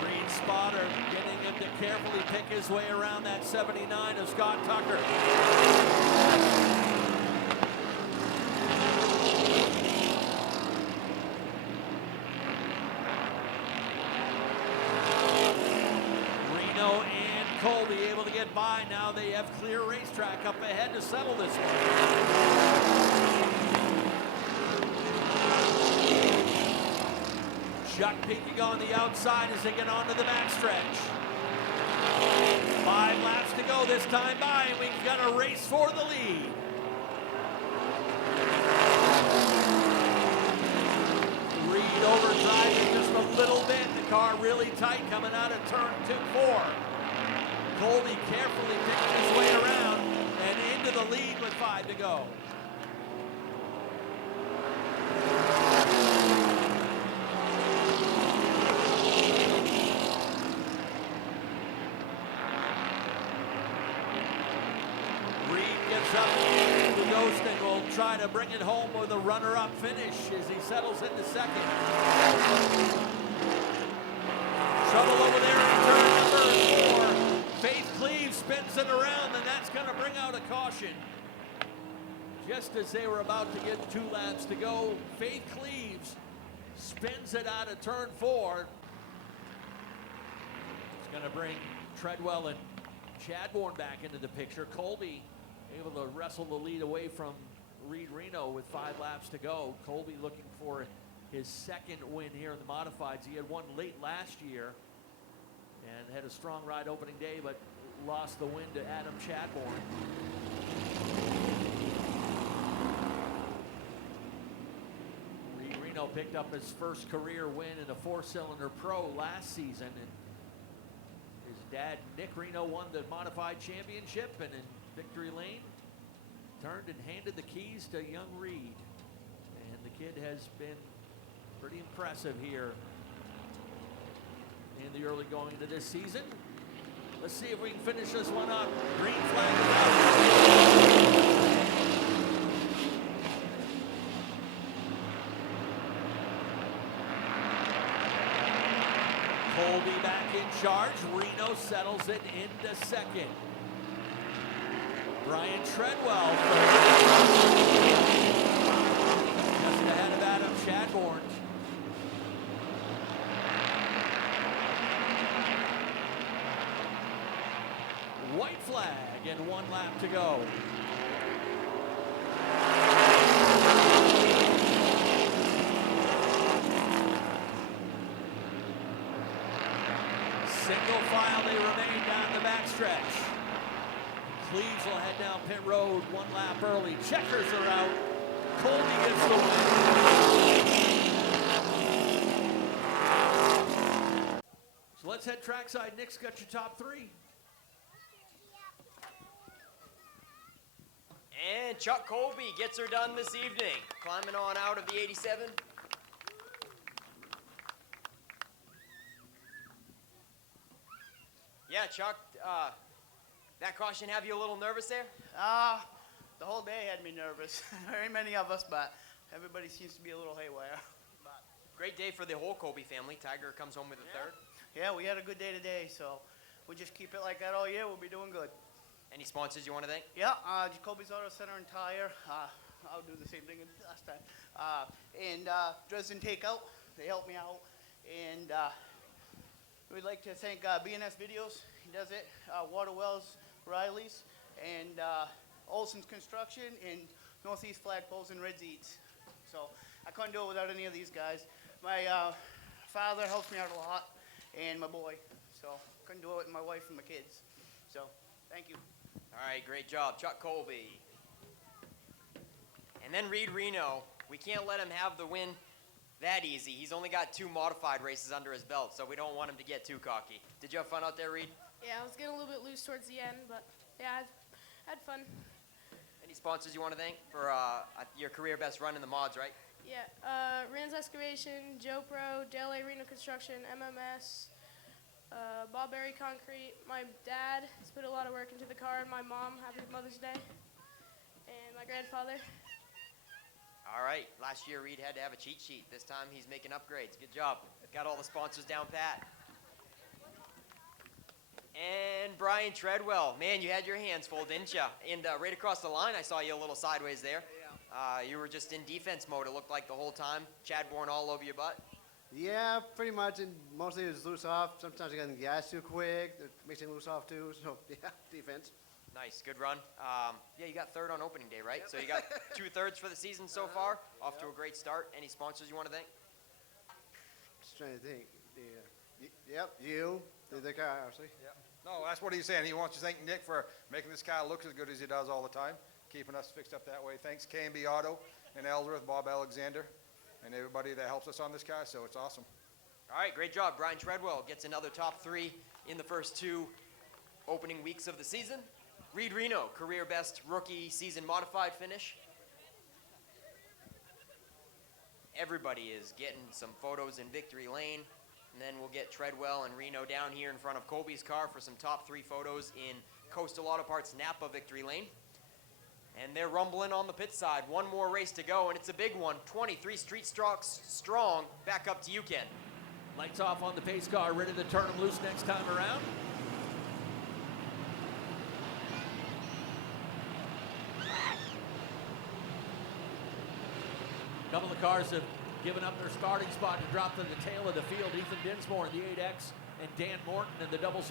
Green spotter getting him to carefully pick his way around that 79 of Scott Tucker. Reno and Colby able to get by. Now they have clear racetrack up ahead to settle this one. Chuck peeking on the outside as they get onto the backstretch. 5 laps to go this time by, and we've got a race for the lead. Reed overdriving just a little bit. The car really tight coming out of turn 4. Colby carefully picking his way around and into the lead with 5 to go. And will try to bring it home with a runner-up finish as he settles into second. Trouble over there in turn number 4. Faith Cleaves spins it around, and that's going to bring out a caution. Just as they were about to get 2 laps to go, Faith Cleaves spins it out of turn 4. It's going to bring Treadwell and Chadbourne back into the picture. Colby able to wrestle the lead away from Reed Reno with 5 laps to go. Colby looking for his second win here in the modifieds. He had one late last year and had a strong ride opening day, but lost the win to Adam Chadbourne. Reed Reno picked up his first career win in a 4-cylinder pro last season, and his dad Nick Reno won the modified championship, and in victory lane turned and handed the keys to young Reed, and the kid has been pretty impressive here in the early going into this season. Let's see if we can finish this one up. Green flag is out. Colby back in charge. Reno settles it into second. Brian Treadwell just ahead of Adam Chadbourne. Again, 1 lap to go. Single file they remain down the backstretch. Cleves will head down pit road 1 lap early. Checkers are out. Colby gets the win. So let's head trackside. Nick's got your top 3. And Chuck Colby gets her done this evening. Climbing on out of the 87. Yeah, Chuck, that caution have you a little nervous there? The whole day had me nervous. Very many of us, but everybody seems to be a little haywire. But Great day for the whole Colby family. Tiger comes home with a third. yeah, we had a good day today, so we just keep it like that all year. We'll be doing good. Any sponsors you want to thank? Yeah, Jacoby's Auto Center and Tire. I'll do the same thing as last time. And Dresden Takeout. They helped me out. And we'd like to thank BNS Videos. He does it. Water Wells, Riley's, and Olson's Construction, and Northeast Flagpoles and Red's Eats. So I couldn't do it without any of these guys. My father helps me out a lot, and my boy. So couldn't do it with my wife and my kids. So thank you. All right, great job, Chuck Colby. And then Reed Reno. We can't let him have the win that easy. He's only got 2 modified races under his belt, so we don't want him to get too cocky. Did you have fun out there, Reed? Yeah, I was getting a little bit loose towards the end, but yeah, I had fun. Any sponsors you want to thank for your career best run in the mods, right? Yeah, Rand's Excavation, Joe Pro, Dale A. Reno Construction, MMS, Bob Berry Concrete. My dad has put a lot of work into the car, and my mom, happy Mother's Day, and my grandfather. All right, last year Reed had to have a cheat sheet. This time he's making upgrades. Good job. Got all the sponsors down pat. And Brian Treadwell. Man, you had your hands full, didn't you? And right across the line, I saw you a little sideways there. You were just in defense mode, it looked like the whole time. Chad Bourne all over your butt. Yeah, pretty much, and mostly it was loose off. Sometimes I got in the gas too quick. It makes it loose off too, so yeah, defense. Nice, good run. Yeah, you got third on opening day, right? So you got 2/3 for the season so far. Off to a great start. Any sponsors you want to thank? Just trying to think. Yep, you, the car, obviously. Yeah. No, that's what he's saying. He wants to thank Nick for making this car look as good as he does all the time, keeping us fixed up that way. Thanks K&B Auto and Ellsworth, Bob Alexander, and everybody that helps us on this car, so it's awesome. All right, great job. Brian Treadwell gets another top 3 in the first 2 opening weeks of the season. Reed Reno, career best rookie season modified finish. Everybody is getting some photos in victory lane. And then we'll get Treadwell and Reno down here in front of Colby's car for some top 3 photos in Coastal Auto Parts Napa victory lane. And they're rumbling on the pit side. 1 more race to go, and it's a big one. 23 Street Stocks strong. Back up to you, Ken. Lights off on the pace car, ready to turn them loose next time around. A couple of cars have given up their starting spot to drop to the tail of the field. Ethan Dinsmore in the 8X and Dan Morton in the 00M.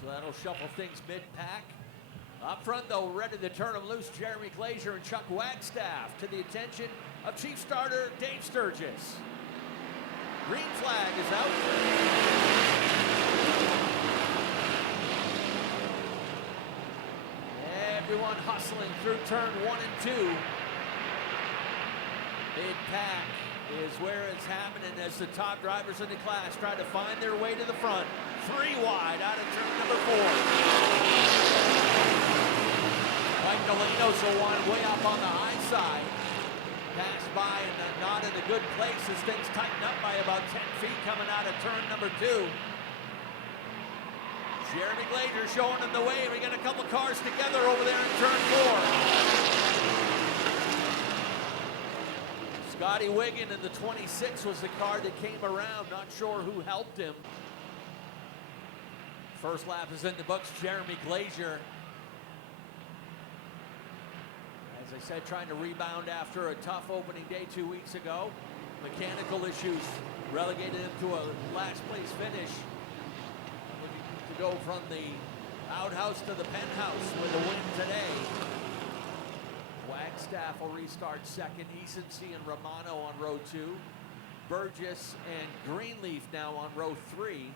So that'll shuffle things mid-pack. Up front, though, ready to turn them loose, Jeremy Glazier and Chuck Wagstaff to the attention of Chief Starter Dave Sturgis. Green flag is out. Everyone hustling through turn 1 and 2. Mid-pack is where it's happening as the top drivers in the class try to find their way to the front. 3 wide out of turn number 4. Mike Galino's the one way up on the high side. Pass by and not in a good place as things tighten up by about 10 feet coming out of turn number 2. Jeremy Glazier showing him the way. We got a couple cars together over there in turn 4. Scotty Wiggin in the 26 was the car that came around. Not sure who helped him. First lap is in the books. Jeremy Glazier, as I said, trying to rebound after a tough opening day 2 weeks ago. Mechanical issues relegated him to a last place finish. Looking to go from the Outhouse to the penthouse with a win today. Wagstaff will restart second. Easonsy and Romano on row 2. Burgess and Greenleaf now on row 3.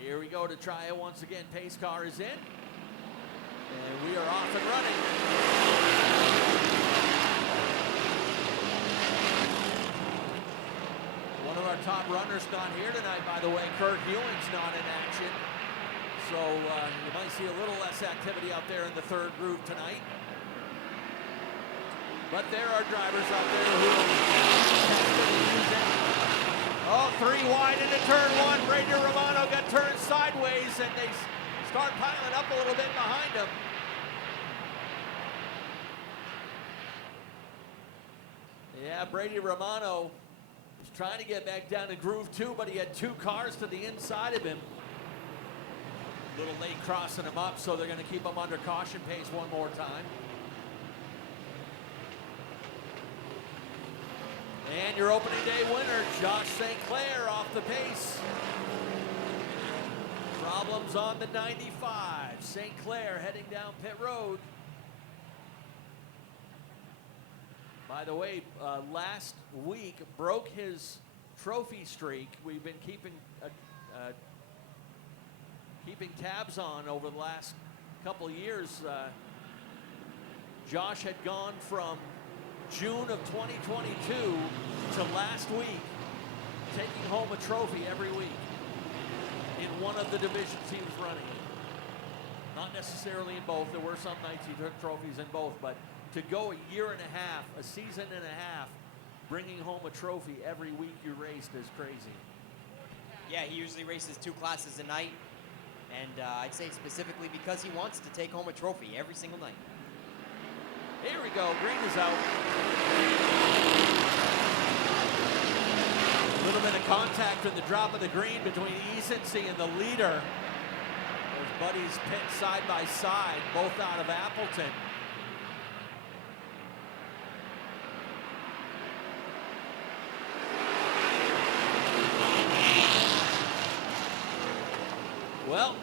Here we go to try it once again. Pace car is in. And we are off and running. One of our top runners not here tonight, by the way. Kurt Ewing's not in action. So you might see a little less activity out there in the third group tonight. But there are drivers out there who oh, 3 wide into turn 1. Brady Romano got turned sideways, and they start piling up a little bit behind him. Yeah, Brady Romano was trying to get back down to groove 2, but he had 2 cars to the inside of him. A little late crossing him up, so they're going to keep him under caution pace one more time. And your opening day winner, Josh St. Clair, off the pace. Problems on the 95. St. Clair heading down pit road. By the way, last week broke his trophy streak. We've been keeping tabs on over the last couple of years. Josh had gone from June of 2022 to last week, taking home a trophy every week in one of the divisions he was running. Not necessarily in both. There were some nights he took trophies in both, but to go a year and a half, a season and a half, bringing home a trophy every week you raced is crazy. Yeah, he usually races 2 classes a night, and I'd say specifically because he wants to take home a trophy every single night. Here we go, green is out. A little bit of contact in the drop of the green between Easonsy and the leader. Those buddies pit side by side, both out of Appleton. Well,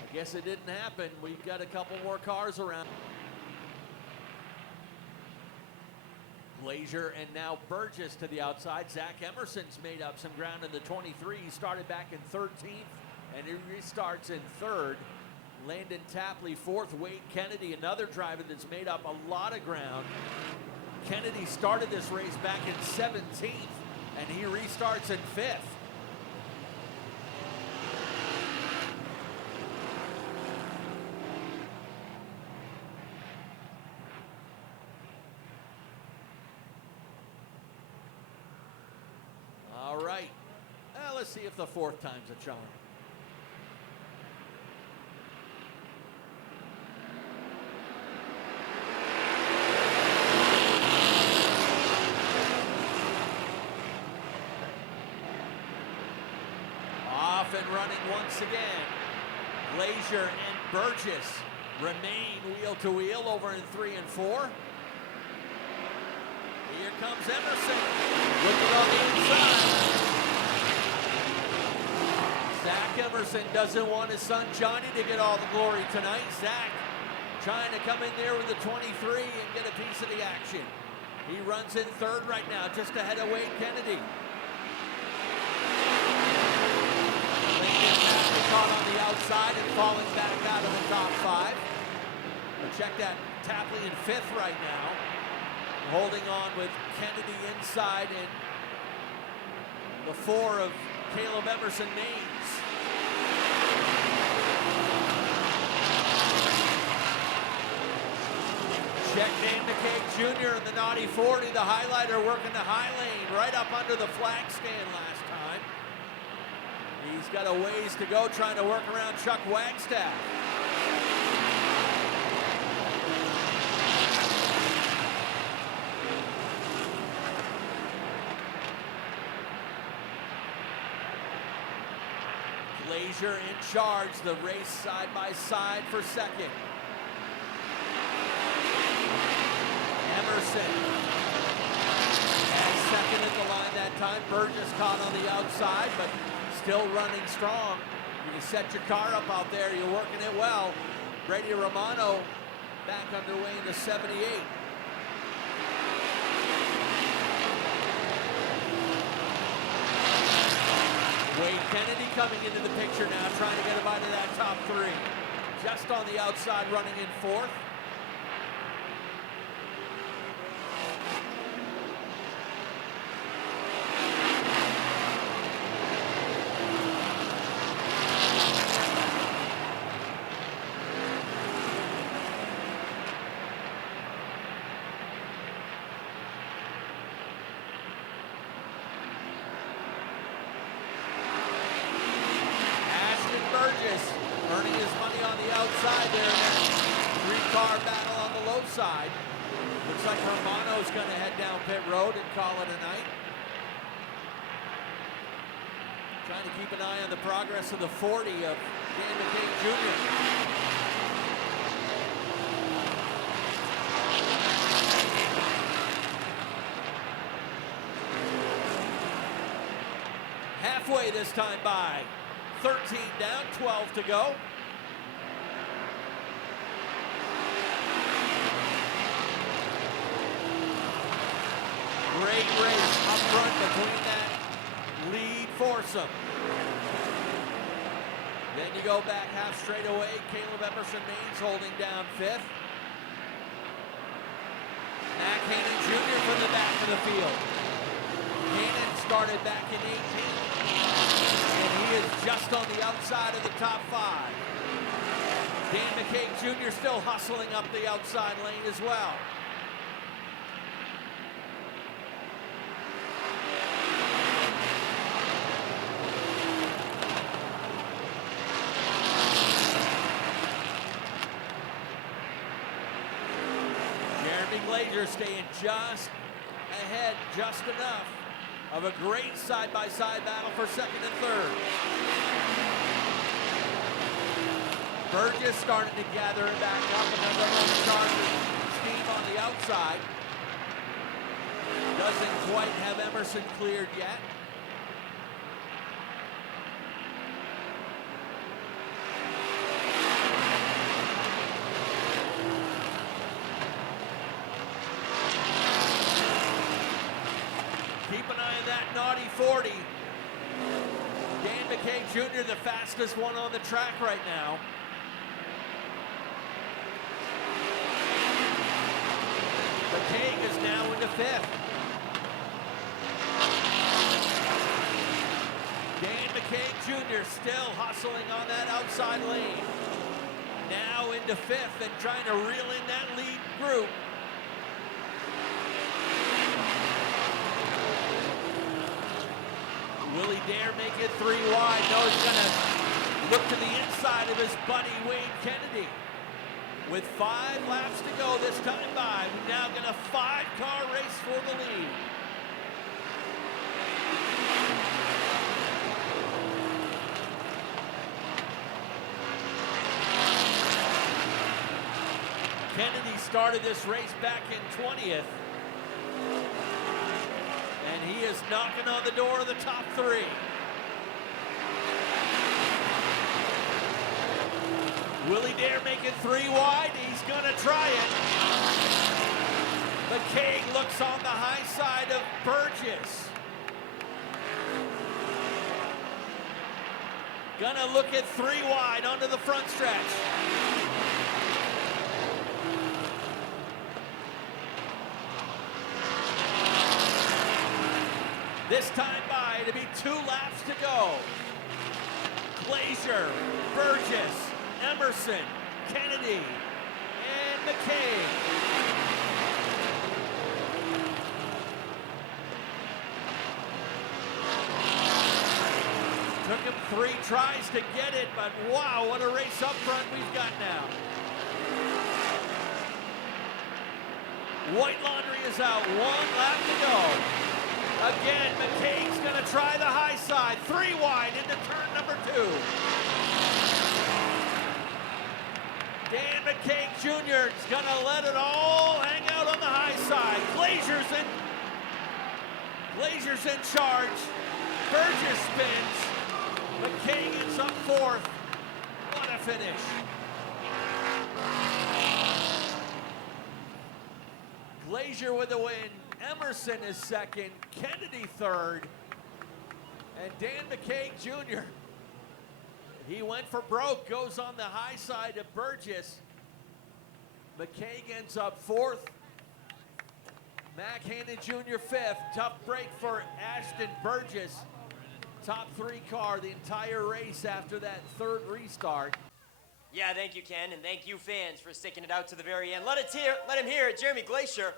I guess it didn't happen. We've got a couple more cars around. Glazier and now Burgess to the outside. Zach Emerson's made up some ground in the 23. He started back in 13th, and he restarts in 3rd. Landon Tapley 4th. Wade Kennedy, another driver that's made up a lot of ground. Kennedy started this race back in 17th, and he restarts in 5th. All right. Let's see if the 4th time's a charm. Off and running once again. Glazier and Burgess remain wheel to wheel over in 3 and 4. Here comes Emerson, looking on the inside. Zach Emerson doesn't want his son Johnny to get all the glory tonight. Zach trying to come in there with the 23 and get a piece of the action. He runs in 3rd right now, just ahead of Wade Kennedy. Caught on the outside and falling back out of the top 5. But check that, Tapley in 5th right now. Holding on with Kennedy inside and the 4 of Caleb Emerson Maines. Check Dane McCaig Jr. in the Naughty 40, the highlighter working the high lane right up under the flag stand last time. He's got a ways to go trying to work around Chuck Wagstaff. Glazier in charge, the race side by side for 2nd. Emerson. And second at the line that time. Burgess caught on the outside, but still running strong. You set your car up out there, you're working it well. Brady Romano back underway in the 78. Wade Kennedy coming into the picture now, trying to get him out of that top three. Just on the outside, running in fourth. Earning his money on the outside there in that three-car battle on the low side. Looks like Romano's going to head down pit road and call it a night. Trying to keep an eye on the progress of the 40 of Dan McCabe Jr. Halfway this time by. 13 down, 12 to go. Great race up front between that lead foursome. Then you go back half straight away. Caleb Emerson Maines holding down fifth. Matt Hannon Jr. from the back of the field. Hannon started back in 18. And he is just on the outside of the top five. Dan McCabe Jr. still hustling up the outside lane as well. Jeremy Glazier staying just ahead, just enough of a great side-by-side battle for second and third. Burgess starting to gather it back up. Another little charge with steam on the outside. Doesn't quite have Emerson cleared yet. Keep an eye on that naughty 40. Dan McCabe Jr., the fastest one on the track right now. McCabe is now into fifth. Dan McCabe Jr. still hustling on that outside lane. Now into fifth and trying to reel in that lead group. Will he dare make it three wide? No, he's going to look to the inside of his buddy, Wade Kennedy. With 5 laps to go this time by, we're now got a 5-car race for the lead. Kennedy started this race back in 20th. And he is knocking on the door of the top 3. Will he dare make it 3 wide? He's gonna try it. McCabe looks on the high side of Burgess. Gonna look at 3 wide onto the front stretch. This time by to be 2 laps to go. Glazier, Burgess, Emerson, Kennedy, and McCabe. Took him 3 tries to get it, but wow, what a race up front we've got now. White Laundry is out, 1 lap to go. Again, McCabe's going to try the high side. 3 wide into turn number 2. Dan McCabe Jr. is going to let it all hang out on the high high side. Glazier's in charge. Burgess spins. McKay gets up fourth. What a finish. Glazier with the win. Emerson is second. Kennedy third. And Dan McKay Jr. He went for broke. Goes on the high side of Burgess. McKay ends up fourth. Mac Hannon Jr. fifth. Tough break for Ashton Burgess. Top three car the entire race after that third restart. Yeah, thank you, Ken, and thank you, fans, for sticking it out to the very end. Let him hear it, Jeremy Glacier.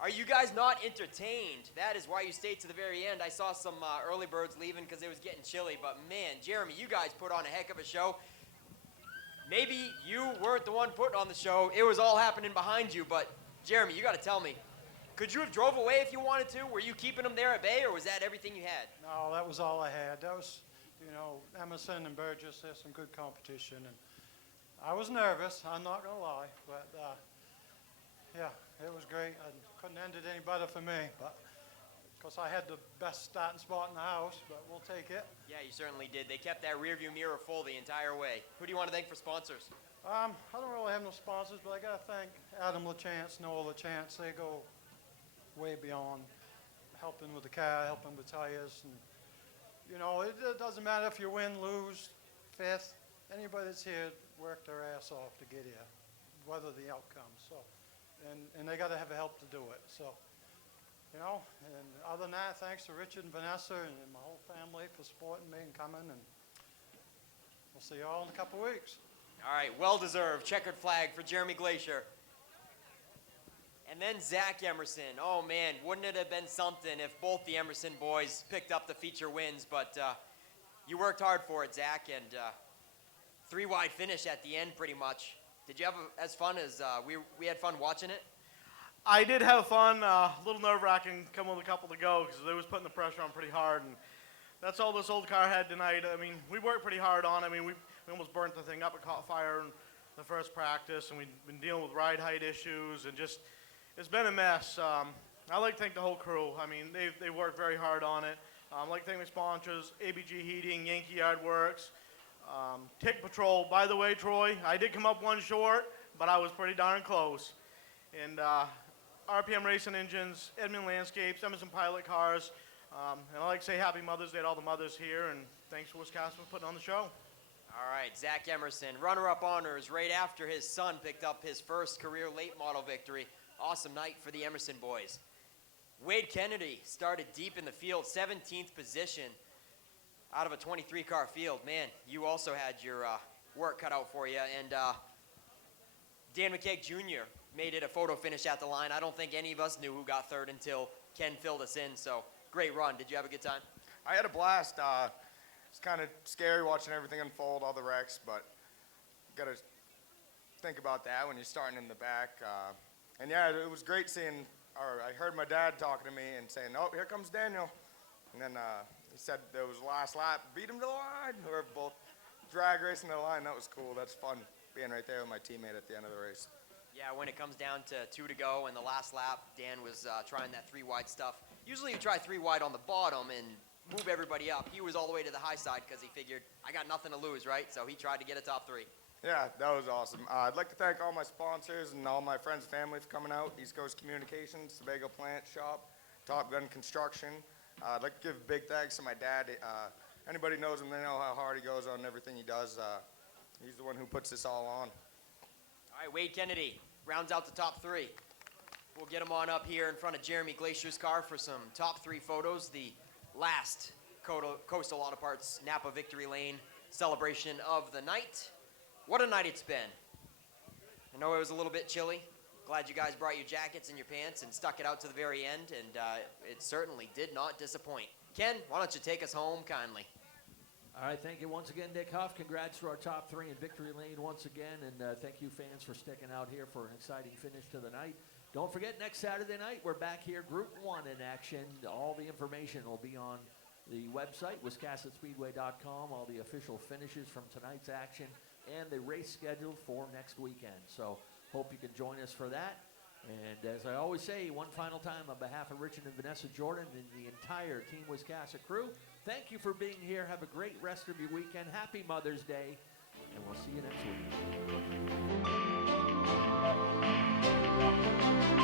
Are you guys not entertained? That is why you stayed to the very end. I saw some early birds leaving because it was getting chilly, but man, Jeremy, you guys put on a heck of a show. Maybe you weren't the one putting on the show. It was all happening behind you, but Jeremy, you got to tell me, could you have drove away if you wanted to? Were you keeping them there at bay, or was that everything you had? No, that was all I had. That was, you know, Emerson and Burgess, there's some good competition. And I was nervous, I'm not going to lie, but yeah, it was great. I couldn't end it any better for me, but of course I had the best starting spot in the house, but we'll take it. Yeah, you certainly did. They kept that rearview mirror full the entire way. Who do you want to thank for sponsors? I don't really have no sponsors, but I got to thank Adam LaChance, Noah LaChance. They go way beyond helping with the car, helping with tires. And, you know, it doesn't matter if you win, lose, fifth. Anybody that's here worked their ass off to get here, whether the outcome. So, and they got to have help to do it. So, you know, and other than that, thanks to Richard and Vanessa and my whole family for supporting me and coming. And we'll see you all in a couple weeks. All right, well-deserved checkered flag for Jeremy Glacier. And then Zach Emerson. Oh, man, wouldn't it have been something if both the Emerson boys picked up the feature wins, but you worked hard for it, Zach, and three-wide finish at the end pretty much. Did you have as fun as we had fun watching it? I did have fun. A little nerve-wracking coming with a couple to go because they was putting the pressure on pretty hard, and that's all this old car had tonight. I mean, we worked pretty hard on it. I mean, we almost burnt the thing up. It caught fire in the first practice, and we've been dealing with ride height issues, and just it's been a mess. I like to thank the whole crew. I mean, they worked very hard on it. I'd like to thank my sponsors, ABG Heating, Yankee Yard Works, Tick Patrol. By the way, Troy, I did come up one short, but I was pretty darn close. And RPM Racing Engines, Edmund Landscapes, Emerson Pilot Cars. And I'd like to say Happy Mother's Day to all the mothers here, and thanks to Wisconsin for putting on the show. All right, Zach Emerson, runner-up honors right after his son picked up his first career late model victory. Awesome night for the Emerson boys. Wade Kennedy started deep in the field, 17th position out of a 23-car field. Man, you also had your work cut out for you. And Dan McKay Jr. made it a photo finish at the line. I don't think any of us knew who got third until Ken filled us in, so great run. Did you have a good time? I had a blast. It's kind of scary watching everything unfold, all the wrecks, but you got to think about that when you're starting in the back. And yeah, it was great seeing, I heard my dad talking to me and saying, oh, here comes Daniel. And then he said there was the last lap, beat him to the line. We were both drag racing to the line. That was cool. That's fun being right there with my teammate at the end of the race. Yeah, when it comes down to 2 to go and the last lap, Dan was trying that 3-wide stuff. Usually you try 3-wide on the bottom and move everybody up. He was all the way to the high side because he figured, I got nothing to lose, right? So he tried to get a top 3. Yeah, that was awesome. I'd like to thank all my sponsors and all my friends and family for coming out. East Coast Communications, Sebago Plant Shop, Top Gun Construction. I'd like to give big thanks to my dad. Anybody knows him, they know how hard he goes on everything he does. He's the one who puts this all on. All right, Wade Kennedy rounds out the top 3. We'll get him on up here in front of Jeremy Glacier's car for some top 3 photos. The last Coastal Auto Parts Napa Victory Lane celebration of the night. What a night it's been. I know it was a little bit chilly. Glad you guys brought your jackets and your pants and stuck it out to the very end, and it certainly did not disappoint. Ken, why don't you take us home kindly? All right, thank you once again, Nick Huff. Congrats to our top 3 in Victory Lane once again, and thank you fans for sticking out here for an exciting finish to the night. Don't forget, next Saturday night, we're back here, Group 1 in action. All the information will be on the website, WiscassetSpeedway.com, all the official finishes from tonight's action, and the race schedule for next weekend. So hope you can join us for that. And as I always say, one final time on behalf of Richard and Vanessa Jordan and the entire Team Wiscasset crew, thank you for being here. Have a great rest of your weekend. Happy Mother's Day, and we'll see you next week.